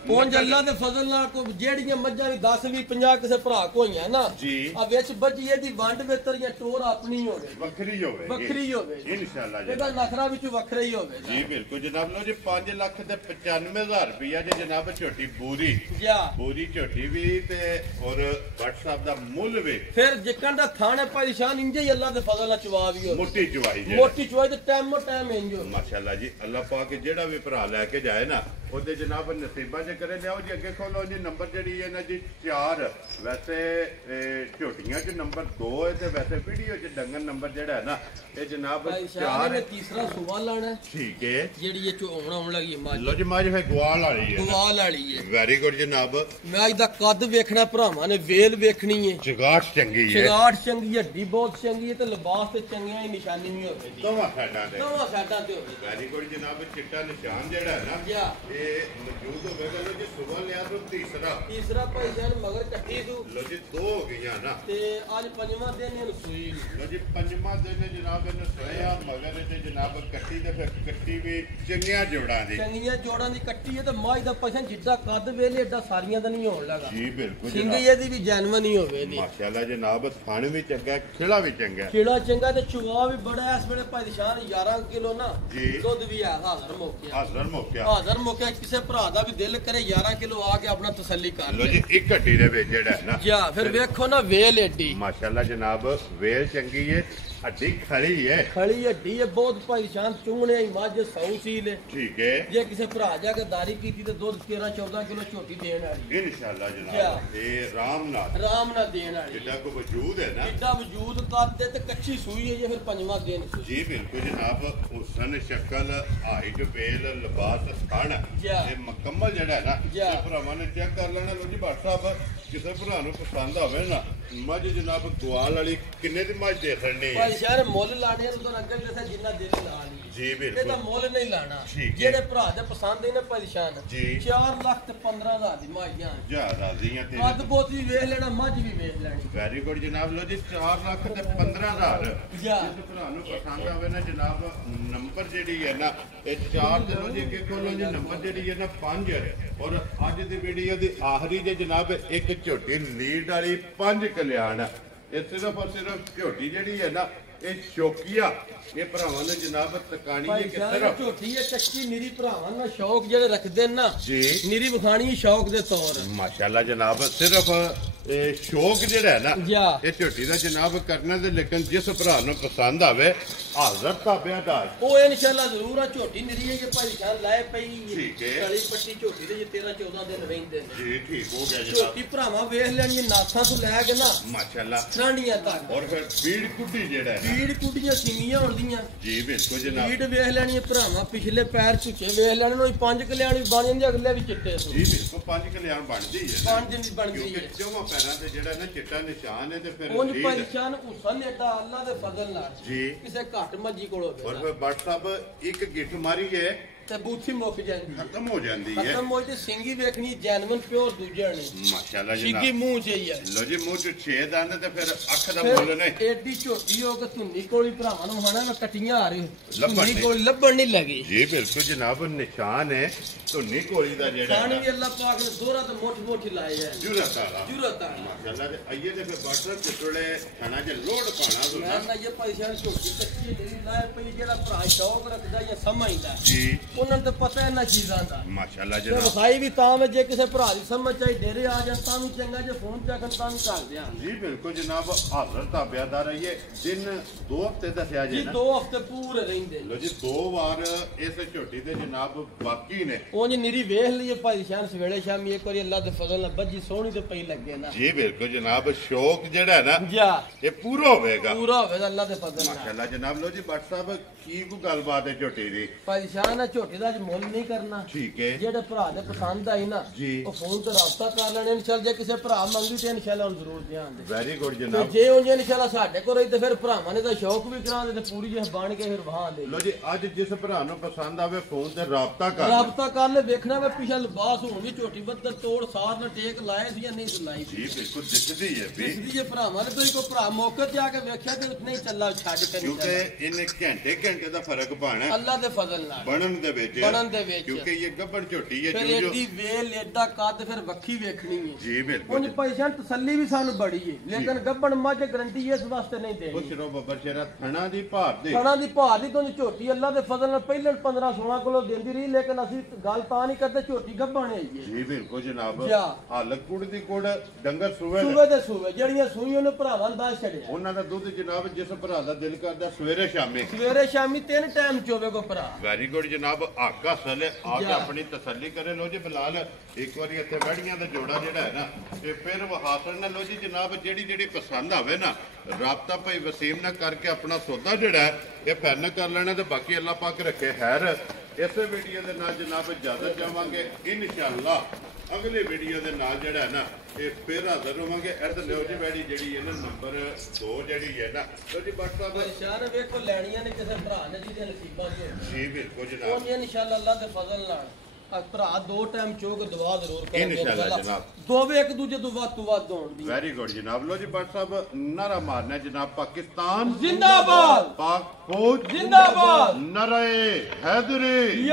ਪਹੁੰਚ ਅੱਲਾ ਦੇ ਫਜ਼ਲ ਨਾਲ ਕੋ ਜਿਹੜੀਆਂ ਮੱਝਾਂ ਵੀ 10 ਵੀ 50 ਕਿਸੇ ਭਰਾ ਕੋ ਹੋਈਆਂ ਨਾ ਜੀ ਆ ਵਿੱਚ ਬੱਜੀ ਇਹਦੀ ਵੰਡ ਵੇਤਰ ਜਾਂ ਟੋਰ ਆਪਣੀ ਹੋਵੇ ਵੱਖਰੀ ਹੋਵੇ ਵੱਖਰੀ ਹੋਵੇ ਇਨਸ਼ਾਅੱਲਾ ਜੀ ਇਹਦਾ ਨਖਰਾ ਵਿੱਚ ਵੱਖਰਾ ਹੀ ਹੋਵੇ ਜੀ ਬਿਲਕੁਲ ਜਨਾਬ ਲੋ ਜੀ 5 ਲੱਖ ਤੇ 95,000 ਰੁਪਇਆ ਜੇ ਜਨਾਬ ਝੋਟੀ ਬੂਰੀ ਜਾ ਪੂਰੀ ਝੋਟੀ ਵੀ ਤੇ ਔਰ WhatsApp ਦਾ ਮੁੱਲ ਵੀ ਫਿਰ ਜਿੱਕਣ ਦਾ ਥਾਣੇ ਪਰੇਸ਼ਾਨ ਇੰਜੇ ਹੀ ਅੱਲਾ ਦੇ ਫਜ਼ਲ ਨਾਲ ਚਵਾ ਵੀ ਹੋਵੇ ਮੋਟੀ ਚਵਾਈ ਜੀ ਮੋਟੀ ਚਵਾਈ ਤੇ ਟਾਈਮੋ ਟਾਈਮ ਇੰਜੋ ਮਾਸ਼ਾਅੱਲਾ ਜੀ ਅੱਲਾਹ ਪਾਕ ਜਿਹੜਾ ਵੀ ਭਰਾ ਲੈ ਕੇ ਜਾਏ ਨਾ ਉਹਦੇ ਜਨਾਬ ਨਸੀਬਾਂ ਜੇ ਕਰੇ ਲਿਆਓ ਜੀ ਅੱਗੇ ਖੋਲੋ ਜੀ ਨੰਬਰ ਜਿਹੜੀ ਹੈ ਨਾ ਜੀ 4 ਵੈਸੇ ਝੋਟੀਆਂ 'ਚ ਨੰਬਰ 2 ਹੈ ਤੇ ਵੈਸੇ ਵੀਡੀਓ 'ਚ ਡੰਗਰ ਨੰਬਰ ਜਿਹੜਾ ਹੈ ਨਾ ਇਹ ਜਨਾਬ 4 ਨੇ ਤੀਸਰਾ ਸੂਬਾ ਲਾਣਾ ਠੀਕ ਹੈ ਜਿਹੜੀ ਇਹ ਚੋਣ ਆਉਣ ਲੱਗੀ ਮੱਝ ਲੋ ਜੀ ਮੱਝ ਫੇ ਗਵਾਲ ਵਾਲੀ ਹੈ ਗਵਾਲ ਵਾਲੀ ਹੈ ਵੈਰੀ ਗੁੱਡ ਜਨਾਬ ਮੈਂ ਅੱਜ ਦਾ ਕੱਦ ਵੇਖਣਾ ਭਰਾਵਾਂ ਨੇ ਵੇਲ ਵੇਖਣੀ ਹੈ ਚਗਾਟ ਚੰਗੀ ਹੈ ਚਗਾਟ ਚੰਗੀ ਹੱਡੀ ਬਹੁਤ ਚੰਗੀ ਹੈ ਤੇ ਲਿਬਾਸ ਤੇ ਚੰਗੀਆਂ ਹੀ ਨਿਸ਼ਾਨੀ ਵੀ ਹੋਵੇ ਜੀ ਦੋਵਾਂ ਸਾਈਡਾਂ ਤੇ ਦੋਵਾਂ ਸਾਈਡਾਂ ਤੇ ਹੋਵੇ ਵੈਰੀ ਗੁੱਡ ਜਨਾਬ ਚਿੱਟਾ ਨਿਸ਼ਾਨ ਜਿਹੜਾ ਹੈ ਨਾ ਜਾ ਇਹ ਮੌਜੂਦ ਹੋਵੇਗਾ ਲੋ ਜੀ ਸਵੇਰ ਲਿਆ ਤੋਂ ਤੀਸਰਾ ਭਾਈ ਜਾਨ ਮਗਰ ਕੱਟੀ ਦੂ ਲੋ ਜੀ 2 ਹੋ ਗਈਆਂ ਨਾ ਤੇ ਅੱਜ ਪੰਜਵਾਂ ਦਿਨ ਇਹਨੂੰ ਸੂਈ ਲੋ ਜੀ ਪੰਜਵਾਂ ਦਿਨ ਜਨਾਬ ਇਹਨੂੰ ਸੋਇਆ ਮਗਰ ਤੇ ਜਨਾਬ ਕੱਟੀ ਤੇ ਫਿਰ ਕੱਟੀ ਵੀ ਚੰਗੀਆਂ ਜੋੜਾਂ ਦੀ ਚੰਗੀਆਂ ਜੋੜਾਂ ਦੀ ਕੱਟੀ ਹੈ ਤੇ ਮਾਝ ਦਾ ਪਛਣ ਜਿੱਡਾ ਕੱਦ ਵੇਲੇ ਏਡਾ ਸਾਰੀਆਂ ਦਾ ਨਹੀਂ ਹੋਣ ਲੱਗਾ ਜੀ ਬਿਲਕੁਲ ਸਿੰਘ ਇਹਦੀ ਵੀ ਜੈਨਵਨ ਹੀ ਹੋਵੇ ਦੀ ਮਾਸ਼ਾਅੱਲਾ ਜਨਾਬ ਥਣ ਵੀ ਚੰਗਾ ਖਿਲਾ ਵੀ ਚੰਗਾ ਖੇੜਾ ਚੰਗਾ ਤੇ ਚੁਗਾ ਵੀ ਬੜਾ ਇਸ ਵੇਲੇ ਭਾਈ ਨਿਸ਼ਾਨ 11 ਕਿਲੋ ਨਾ ਜੀ ਦੁੱਧ ਵੀ ਹੈ ਹਾਜ਼ਰ ਮੌਕੇ ਹਾਜ਼ਰ ਮੌਕਿਆ ਕਿਸੇ ਭਰਾ ਦਾ ਵੀ ਦਿਲ ਕਰੇ 11 ਕਿਲੋ ਆ ਕੇ ਆਪਣਾ ਤਸੱਲੀ ਕਰ ਲੋ ਜੀ ਇੱਕ ਹੱਡੀ ਦੇ ਵਿੱਚ ਜਿਹੜਾ ਹੈ ਨਾ ਜਾ ਫਿਰ ਵੇਖੋ ਨਾ ਵੇਲ ਏਡੀ ਮਾਸ਼ਾਅੱਲਾ ਜਨਾਬ ਵੇਲ ਚੰਗੀ ਹੈ ਹੱਡੀ ਖੜੀ ਹੈ ਖੜੀ ਹੱਡੀ ਹੈ ਬਹੁਤ ਭਾਈ ਸ਼ਾਨ ਚੁੰਗਣੇ ਆਈ ਮੱਝ ਸੌ ਸੀਲ ਠੀਕ ਹੈ ਜੇ ਕਿਸੇ ਭਰਾ ਜਾ ਕੇ ਦਾਰੀ ਕੀਤੀ ਤੇ ਦੁੱਧ 13 14 ਕਿਲੋ ਝੋਟੀ ਦੇਣ ਵਾਲੀ ਇਨਸ਼ਾਅੱਲਾ ਜਨਾਬ ਇਹ ਰਾਮ ਨਾਲ ਦੇਣ ਵਾਲੀ ਜਿੱਡਾ ਕੋ ਵਜੂਦ ਹੈ ਨਾ ਜਿੱਡਾ ਵਜੂਦ ਕਰਦੇ ਤੇ ਕੱਚੀ ਸੂਈ ਹੈ ਜੇ ਫਿਰ ਪੰਜਵਾਂ ਦਿਨ ਜੀ ਬਿਲਕੁਲ ਜਨਾਬ ਹੁਸਨ ਸ਼ਕਲ ਹਾਈਟ ਬੇਲ ਲਿਬਾਸ ਥਣ ਇਹ ਮੁਕੰਮਲ ਜਿਹੜਾ ਹੈ ਨਾ ਇਹ ਭਰਾਵਾਂ ਨੇ ਚੈੱਕ ਕਰ ਲੈਣਾ ਲੋ ਜੀ WhatsApp ਕਿਸੇ ਭਰਾ ਨੂੰ ਪਸੰਦ ਆਵੇ ਨਾ ਮੱਝ ਜਨਾਬ ਗਵਾਲ ਵਾਲੀ ਕਿੰਨੇ ਦੀ ਮੱਝ ਦੇ ਖੜਨੀ ਭਾਈ ਸ਼ਾਰ ਮੁੱਲ ਲਾਣੇ ਨੂੰ ਤਾਂ ਅੱਗੇ ਵੀ ਦੱਸਿਆ ਜਿੰਨਾ ਦਿਲ ਲਾ ਲਈ ਜੀ ਬਿਲਕੁਲ ਇਹਦਾ ਮੁੱਲ ਨਹੀਂ ਲਾਣਾ ਜਿਹੜੇ ਭਰਾ ਦੇ ਪਸੰਦ ਹੈ ਨਾ ਪਰੇਸ਼ਾਨ 4 ਲੱਖ ਤੇ 15,000 ਦੀ ਮੱਝਾਂ ਜਾ ਰਾਜ਼ੀਆਂ ਤੇ ਕੱਦ ਬੋਤ ਵੀ ਵੇਖ ਲੈਣਾ ਮੱਝ ਵੀ ਵੇਖ ਲੈਣੀ ਵੈਰੀ ਗੁੱਡ ਜਨਾਬ ਲੋ ਜੀ 4 ਲੱਖ ਤੇ 15,000 ਜਿਸ ਭਰਾ ਨੂੰ ਪਸੰਦ ਆਵੇ ਨਾ ਜਨਾਬ ਨੰਬਰ ਜਿਹੜੀ ਹੈ ਨਾ ਇਹ 4 ਦੇ ਲੋ ਜੀ ਅੱਗੇ ਖੋਲੋ ਜੀ ਨੰਬਰ ਜਿਹੜੀ ਹੈ ਨਾ 5 ਔਰ ਅੱਜ ਦੀ ਵੀਡੀਓ ਦੀ ਆਖਰੀ ਜੇ ਜਨਾਬ ਇੱਕ ਝੋਟੀ ਲੀਡ ਵਾਲੀ 5 ਕਲਿਆਣ ਇਹ ਸਿਰਫ ਔਰ ਸਿਰਫ ਝੋਟੀ ਜਿਹੜੀ ਹੈ ਨਾ ਇਹ ਸ਼ੌਕੀਆ ਇਹ ਭਰਾਵਾਂ ਨੇ ਜਨਾਬ ਤਕਾਣੀ ਹੈ ਕਿ ਸਿਰਫ ਝੋਟੀ ਹੈ ਚੱਕੀ ਮੇਰੀ ਭਰਾਵਾਂ ਨਾਲ ਸ਼ੌਕ ਜਿਹੜੇ ਰੱਖਦੇ ਨੇ ਨਾ ਜੀ ਮੇਰੀ ਵਿਖਾਣੀ ਸ਼ੌਕ ਦੇ ਤੌਰ ਮਾਸ਼ਾਅੱਲਾ ਜਨਾਬ ਸਿਰਫ ਇਹ ਸ਼ੌਕ ਜਿਹੜਾ ਹੈ ਨਾ ਇਹ ਝੋਟੀ ਦਾ ਜਨਾਬ ਕਰਨਾ ਤੇ ਲੇਕਿਨ ਜਿਸ ਭਰਾ ਨੂੰ ਪਸੰਦ ਆਵੇ ਹਾਜ਼ਰ ਤਾਬਿਆ ਦਾ ਉਹ ਇਨਸ਼ਾਅੱਲਾ ਜ਼ਰੂਰ ਆ ਝੋਟੀ ਮੇਰੀ ਹੈ ਜੇ ਭਾਈ ਸਾਹਿਬ ਲਾਏ ਪਈ ਠੀਕ ਹੈ ਕਾਲੀ ਪੱਟੀ ਝੋਟੀ ਦੇ ਜੇ 13 14 ਦਿਨ ਰਹਿੰਦੇ ਨੇ ਜੀ ਠੀਕ ਹੋ ਗਿਆ ਜਨਾਬ ਝੋਟੀ ਭਰਾਵਾਂ ਵੇਖ ਲੈਣੀ ਨਾਥਾਂ ਤੋਂ ਲੈ ਕੇ ਨਾ ਮਾਸ਼ਾਅੱਲਾ ਸਾਂਡੀਆਂ ਤੱਕ ਔਰ ਫਿਰ ਪੀੜ ਕੁੱਡੀ ਜਿਹੜਾ ਹੈ ਪੀੜ ਕੁੱਡੀਆਂ ਸਿੰਗੀਆਂ ਹੁੰਦੀਆਂ ਜੀ ਬਿਲਕੁਲ ਜਨਾਬ ਪੀੜ ਵੇਖ ਲੈਣੀ ਭਰਾਵਾਂ ਪਿਛਲੇ ਪੈਰ ਝੁੱਕੇ ਵੇਖ ਲੈਣ ਨੂੰ 5 ਕਲਿਆਣ ਵੀ ਬਣ ਜਾਂਦੇ ਅਗਲੇ ਵੀ ਚਿੱਟੇ ਸੋ ਜੀ ਬਿਲਕੁਲ 5 ਕਲਿਆਣ ਬਣਦੀ ਹੈ 5 ਦਿਨ ਦੀ ਬਣਦੀ ਹੈ ਕਿਉਂਕਿ ਚੌਵਾਂ ਪੈਰਾਂ ਤੇ ਜਿਹੜਾ ਨਾ ਚਿੱਟਾ ਨਿਸ਼ਾਨ ਹੈ ਤੇ ਫਿਰ ਉਹ ਪਛਾਣ ਹੁਸਨ ਏਡਾ ਅੱਲਾ ਦੇ ਫਜ਼ਲ ਨਾਲ ਜੀ ਕਿਸੇ ਘੱਟ ਮੱਜੀ ਕੋਲ ਹੋਵੇ ਔਰ ਫਿਰ WhatsApp ਇੱਕ ਗਿੱਠ ਮਾਰੀ ਹੈ ਤੇ ਬੂਥੀ ਮੁੱਕ ਜਾਂਦੀ ਖਤਮ ਹੋ ਜਾਂਦੀ ਹੈ ਖਤਮ ਹੋ ਜੇ ਸਿੰਗੀ ਵੇਖਣੀ ਜੈਨੂਇਨ ਪਿਓਰ ਦੂਜਾ ਨਹੀਂ ਮਾਸ਼ਾਅੱਲਾ ਸਿੰਗੀ ਜਨਾਬ ਮੂੰਹ ਚ ਹੀ ਹੈ ਲੋ ਜੀ ਮੂੰਹ ਚ 6 ਦੰਦ ਤੇ ਫਿਰ ਅੱਖ ਦਾ ਮੁੱਲ ਨੇ ਏਡੀ ਝੋਟੀ ਹੋ ਕੇ ਧੁੰਨੀ ਕੋਲੀ ਭਰਾਵਾਂ ਨੂੰ ਹਣਾ ਮੈਂ ਕਟੀਆਂ ਆ ਰਹੀ ਲੱਭਣ ਧੁੰਨੀ ਕੋਲੀ ਲੱਭਣ ਨਹੀਂ ਲੱਗੀ ਜੀ ਬਿਲਕੁਲ ਜਨਾਬ ਨਿਸ਼ਾਨ ਹੈ ਧੁੰਨੀ ਕੋਲੀ ਦਾ ਜਿਹੜਾ ਖਾਣ ਵੀ ਅੱਲਾ ਪਾਕ ਨੇ ਦੋਰਾ ਤੇ ਮੋਠ ਲਾਏ ਹੈ ਜੁਰਤ ਵਾਲਾ ਜੁਰਤ ਮਾਸ਼ਾਅੱਲਾ ਤੇ ਆਈਏ ਤੇ ਫਿਰ WhatsApp ਚਿੱਟੜੇ ਖਾਣਾ ਚ ਲੋਡ ਪਾਉਣਾ ਮੈਂ ਨਾ ਇਹ ਪੈਸਿਆਂ ਝੋਟੀ ਕੱਚੀ ਨਹੀਂ ਲਾਏ ਪਈ ਜਿਹੜਾ ਭਰਾ ਸ਼ੌਕ ਰੱਖਦਾ ਜਾਂ ਸਮਝਦਾ ਜੀ ਉਹਨਾਂ ਨੂੰ ਪਤਾ ਇਹਨਾਂ ਚੀਜ਼ਾਂ ਦਾ ਮਾਸ਼ਾਅੱਲਾ ਤੇ ਜਨਾਬ ਵਸਾਈ ਵੀ ਤਾਂ ਜੇ ਕਿਸੇ ਭਰਾ ਦੀ ਸਮਝ ਚਾਹੀ ਡੇਰੇ ਆ ਜਾਣ ਤਾਂ ਵੀ ਚੰਗਾ, ਜੇ ਫੋਨ ਚੱਕਣ ਤਾਂ ਵੀ ਕਰ ਦਿਆਂ ਜੀ ਬਿਲਕੁਲ ਜਨਾਬ। ਹਾਜ਼ਰ ਤਾਬਿਆਦਾਰ ਰਹੀਏ। ਦਿਨ 2 ਹਫ਼ਤੇ ਦੱਸਿਆ ਜੀ, ਜੀ ਨਾ 2 ਹਫ਼ਤੇ ਪੂਰੇ ਰਹਿੰਦੇ ਲੋ ਜੀ 2 ਵਾਰ ਇਸ ਝੋਟੀ ਦੇ ਜਨਾਬ ਬਾਕੀ ਨੇ। ਉਂਝ ਨਿਰੀ ਵੇਖ ਲਈਏ ਭਾਈ ਸ਼ਾਨ ਸਵੇਲੇ ਸ਼ਾਮੀ ਇੱਕ ਵਾਰੀ ਅੱਲਾ ਦੇ ਫਜ਼ਲ ਨਾਲ ਬੱਜੀ ਸੋਹਣੀ ਤੇ ਪਈ ਲੱਗੇ ਨਾ ਜੀ ਬਿਲਕੁਲ ਜਨਾਬ। ਸ਼ੌਕ ਜਿਹੜਾ ਹੈ ਨਾ ਜਾ ਇਹ ਪੂਰਾ ਹੋਵੇਗਾ ਪੂਰਾ ਹੋਵੇਗਾ ਅੱਲਾ ਦੇ ਫਜ਼ਲ ਨਾਲ ਮਾਸ਼ਾਅੱਲਾ ਜਨਾਬ। ਲੋ ਜੀ ਬੱਟ ਸਾਹਿਬ ਕੀ ਕੋ ਗੱਲਬਾਤ ਹੈ ਝੋਟੀ ਦੀ? ਭਾਈ ਸ਼ਾਨ ਝੋਟੀ ਦਾ ਅੱਜ ਮੁੱਲ ਨਹੀਂ ਕਰਨਾ। ਠੀਕ ਹੈ ਜਿਹੜੇ ਭਰਾ ਦੇ ਪਸੰਦ ਆਈ ਨਾ ਜੀ ਉਹ ਫੋਨ ਤੇ ਰਾਬਤਾ ਕਰ ਲੈਣੇ। ਇਨਸ਼ਾਅੱਲਾ ਜੇ ਕਿਸੇ ਭਰਾ ਮੰਗੀ ਤੇ ਇਨਸ਼ਾਅੱਲਾ ਉਹਨੂੰ ਜ਼ਰੂਰ ਦਿਆਂਗੇ। ਵੈਰੀ ਗੁੱਡ ਤੇ ਜਨਾਬ। ਜੇ ਉਂਝ ਇਨਸ਼ਾਅੱਲਾ ਸਾਡੇ ਕੋਲ ਰਹੀ ਤੇ ਫਿਰ ਭਰਾਵਾਂ ਨੇ ਤਾਂ ਸ਼ੌਕ ਵੀ ਕਰਾਉਂਦੇ ਤੇ ਪੂਰੀ ਜੇ ਬਣ ਕੇ ਫਿਰ ਵਹਾਂ ਦੇ ਲੋ ਜੀ ਅੱਜ ਜਿਸ ਭਰਾ ਨੂੰ ਪਸੰਦ ਆਵੇ ਫੋਨ ਤੇ ਰਾਬਤਾ ਕਰ ਰਾਬਤਾ ਕਰ ਲੈ। ਵੇਖਣਾ ਵੇ ਪਿਛਾ ਲਿਬਾਸ ਹੋਣ ਵੀ ਝੋਟੀ ਬੱਦਰ ਤੋੜ ਸਾਰ ਨਾਲ ਟੇਕ ਲਾਏ ਸੀ ਜਾਂ ਨਹੀਂ ਸੀ ਲਾਈ ਜੀ ਬਿਲਕੁਲ ਦਿਖਦੀ ਹੈ ਵੀ ਇਸ ਜੇ ਭਰਾਵਾਂ ਨੇ ਕੋਈ ਭਰਾ ਮੌਕੇ ਤੇ ਆ ਕੇ ਵੇਖਿਆ ਤੇ ਨਹੀਂ ਚੱਲਾ ਛੱਡ ਕੇ ਨਹੀਂ ਕਿਉਂਕਿ ਇਹਨੇ ਘੰਟੇ ਦਾ ਫਰਕ ਪਾਣਾ ਅੱਲਾ ਦੇ ਫਜ਼ਲ ਨਾਲ ਬਣਨ ਦੇ ਵਿੱਚ ਕਿਉਂਕਿ ਇਹ ਗੱਬੜ ਝੋਟੀ ਹੈ ਫਿਰ ਇਹਦੀ ਵੇਲ ਏਡਾ ਕੱਦ ਫਿਰ ਵੱਖੀ ਵੇਖਣੀ ਹੈ ਜੀ ਬਿਲਕੁਲ। ਉਂਝ ਪੈਸਿਆਂ ਤਸੱਲੀ ਵੀ ਸਾਨੂੰ ਬੜੀ ਹੈ ਲੇਕਿਨ ਗੱਬੜ ਮੱਝ ਗਰੰਟੀ ਇਸ ਵਾਸਤੇ ਨਹੀਂ ਦੇਣੀ। ਉਹ ਸਿਰੋਂ ਬੱਬਰ ਸ਼ੇਰਾ ਥਣਾ ਦੀ ਭਾਰ ਦੇ ਥਣਾ ਦੀ ਭਾਰ ਦੀ ਤੋਂ ਝੋਟੀ ਅੱਲਾ ਦੇ ਫਜ਼ਲ ਨਾਲ ਪਹਿਲੇ 15-16 ਕਿਲੋ ਦਿੰਦੀ ਰਹੀ ਲੇਕਿਨ ਅਸੀਂ ਗੱਲ ਤਾਂ ਨਹੀਂ ਕਰਦੇ ਝੋਟੀ ਗੱਬਣ ਹੈ ਜੀ ਬਿਲਕੁਲ ਜਨਾਬ। ਜਾ ਹਾਲਕ ਕੁੜ ਦੀ ਕੁੜ ਡੰਗਰ ਸੂਵੇ ਦੇ ਸੂਵੇ ਜਿਹੜੀਆਂ ਸੂਈਆਂ ਨੇ ਭਰਾਵਾਂ ਦਾ ਛੜਿਆ ਉਹਨਾਂ ਦਾ ਦੁੱਧ ਜਨਾਬ ਜਿਸ ਭਰਾ ਦਾ ਦਿਲ ਕਰਦਾ ਸਵੇਰੇ ਸ਼ਾਮੀ 3 ਟਾਈਮ ਚੋਵੇ ਕੋ ਭਰਾ। ਵੈਰੀ ਗੁੱਡ ਜਨਾਬ। ਆਕਾ ਸਲੇ ਆ ਕੇ ਆਪਣੀ ਤਸੱਲੀ ਕਰੇ। ਲੋ ਜੀ ਬਿਲਾਲ ਇੱਕ ਵਾਰੀ ਇੱਥੇ ਬੈੜੀਆਂ ਦਾ ਜੋੜਾ ਜਿਹੜਾ ਹੈ ਨਾ ਤੇ ਫਿਰ ਵਹਾਸਣ ਨਾਲ ਲੋ ਜੀ ਜਨਾਬ ਜਿਹੜੀ ਪਸੰਦ ਆਵੇ ਨਾ ਰਾਬਤਾ ਭਾਈ ਵਸੀਮ ਨਾਲ ਕਰਕੇ ਆਪਣਾ ਸੌਦਾ ਜਿਹੜਾ ਹੈ ਇਹ ਫੈਨ ਕਰ ਲੈਣਾ ਤੇ ਬਾਕੀ ਅੱਲਾਹ ਪਾਕ ਰੱਖੇ ਖੈਰ। ਇਸੇ ਵੀਡੀਓ ਦੇ ਨਾਲ ਜਨਾਬ ਇਜਾਜ਼ਤ ਚਾਹਾਂਗੇ ਇਨਸ਼ਾਅੱਲਾ। ਅਗਲੇ ਵੀਡੀਓ ਦੇ ਨਾਲ ਜਿਹੜਾ ਹੈ ਨਾ ਇਹ ਫਿਰ ਹਾਜ਼ਰ ਹੋਵਾਂਗੇ। ਇੱਧਰ ਲਿਓ ਜੀ ਬੈੜੀ ਜਿਹੜੀ ਹੈ ਨਾ ਨੰਬਰ 2 ਜਿਹੜੀ ਹੈ ਨਾ ਲੋ ਜੀ ਬੱਟ ਸਾਹਿਬ ਸ਼ਾਨ ਵੇਖੋ ਲੈਣੀਆਂ ਨੇ ਕਿਸੇ ਭਰਾ ਨੇ ਜਿਹਦੇ ਨਸੀਬਾਂ ਦੀ ਜੀ ਬਿਲਕੁਲ ਜਨਾਬ। ਉਹ ਇਨਸ਼ਾਅੱਲਾ ਅੱਲਾ ਦੇ ਫਜ਼ਲ ਨਾਲ ਭਰਾ 2 ਟਾਈਮ ਚੋਕ ਦੁਆ ਜ਼ਰੂਰ ਕਰਾਂਗੇ ਇਨਸ਼ਾਅੱਲਾ ਜਨਾਬ। ਦੋਵੇਂ ਇੱਕ ਦੂਜੇ ਤੋਂ ਵੱਧ ਹੋਣ ਦੀ। ਵੈਰੀ ਗੁੱਡ ਜਨਾਬ। ਲੋ ਜੀ ਬੱਟ ਸਾਹਿਬ ਨਾਰਾ ਮਾਰਨਾ ਜਨਾਬ ਪਾਕਿਸਤਾਨ ਜ਼ਿੰਦਾਬਾਦ, ਪਾਕ ਫੌਜ ਜ਼ਿੰਦਾਬਾਦ, ਨਾਰੇ ਹੈਦਰੀ।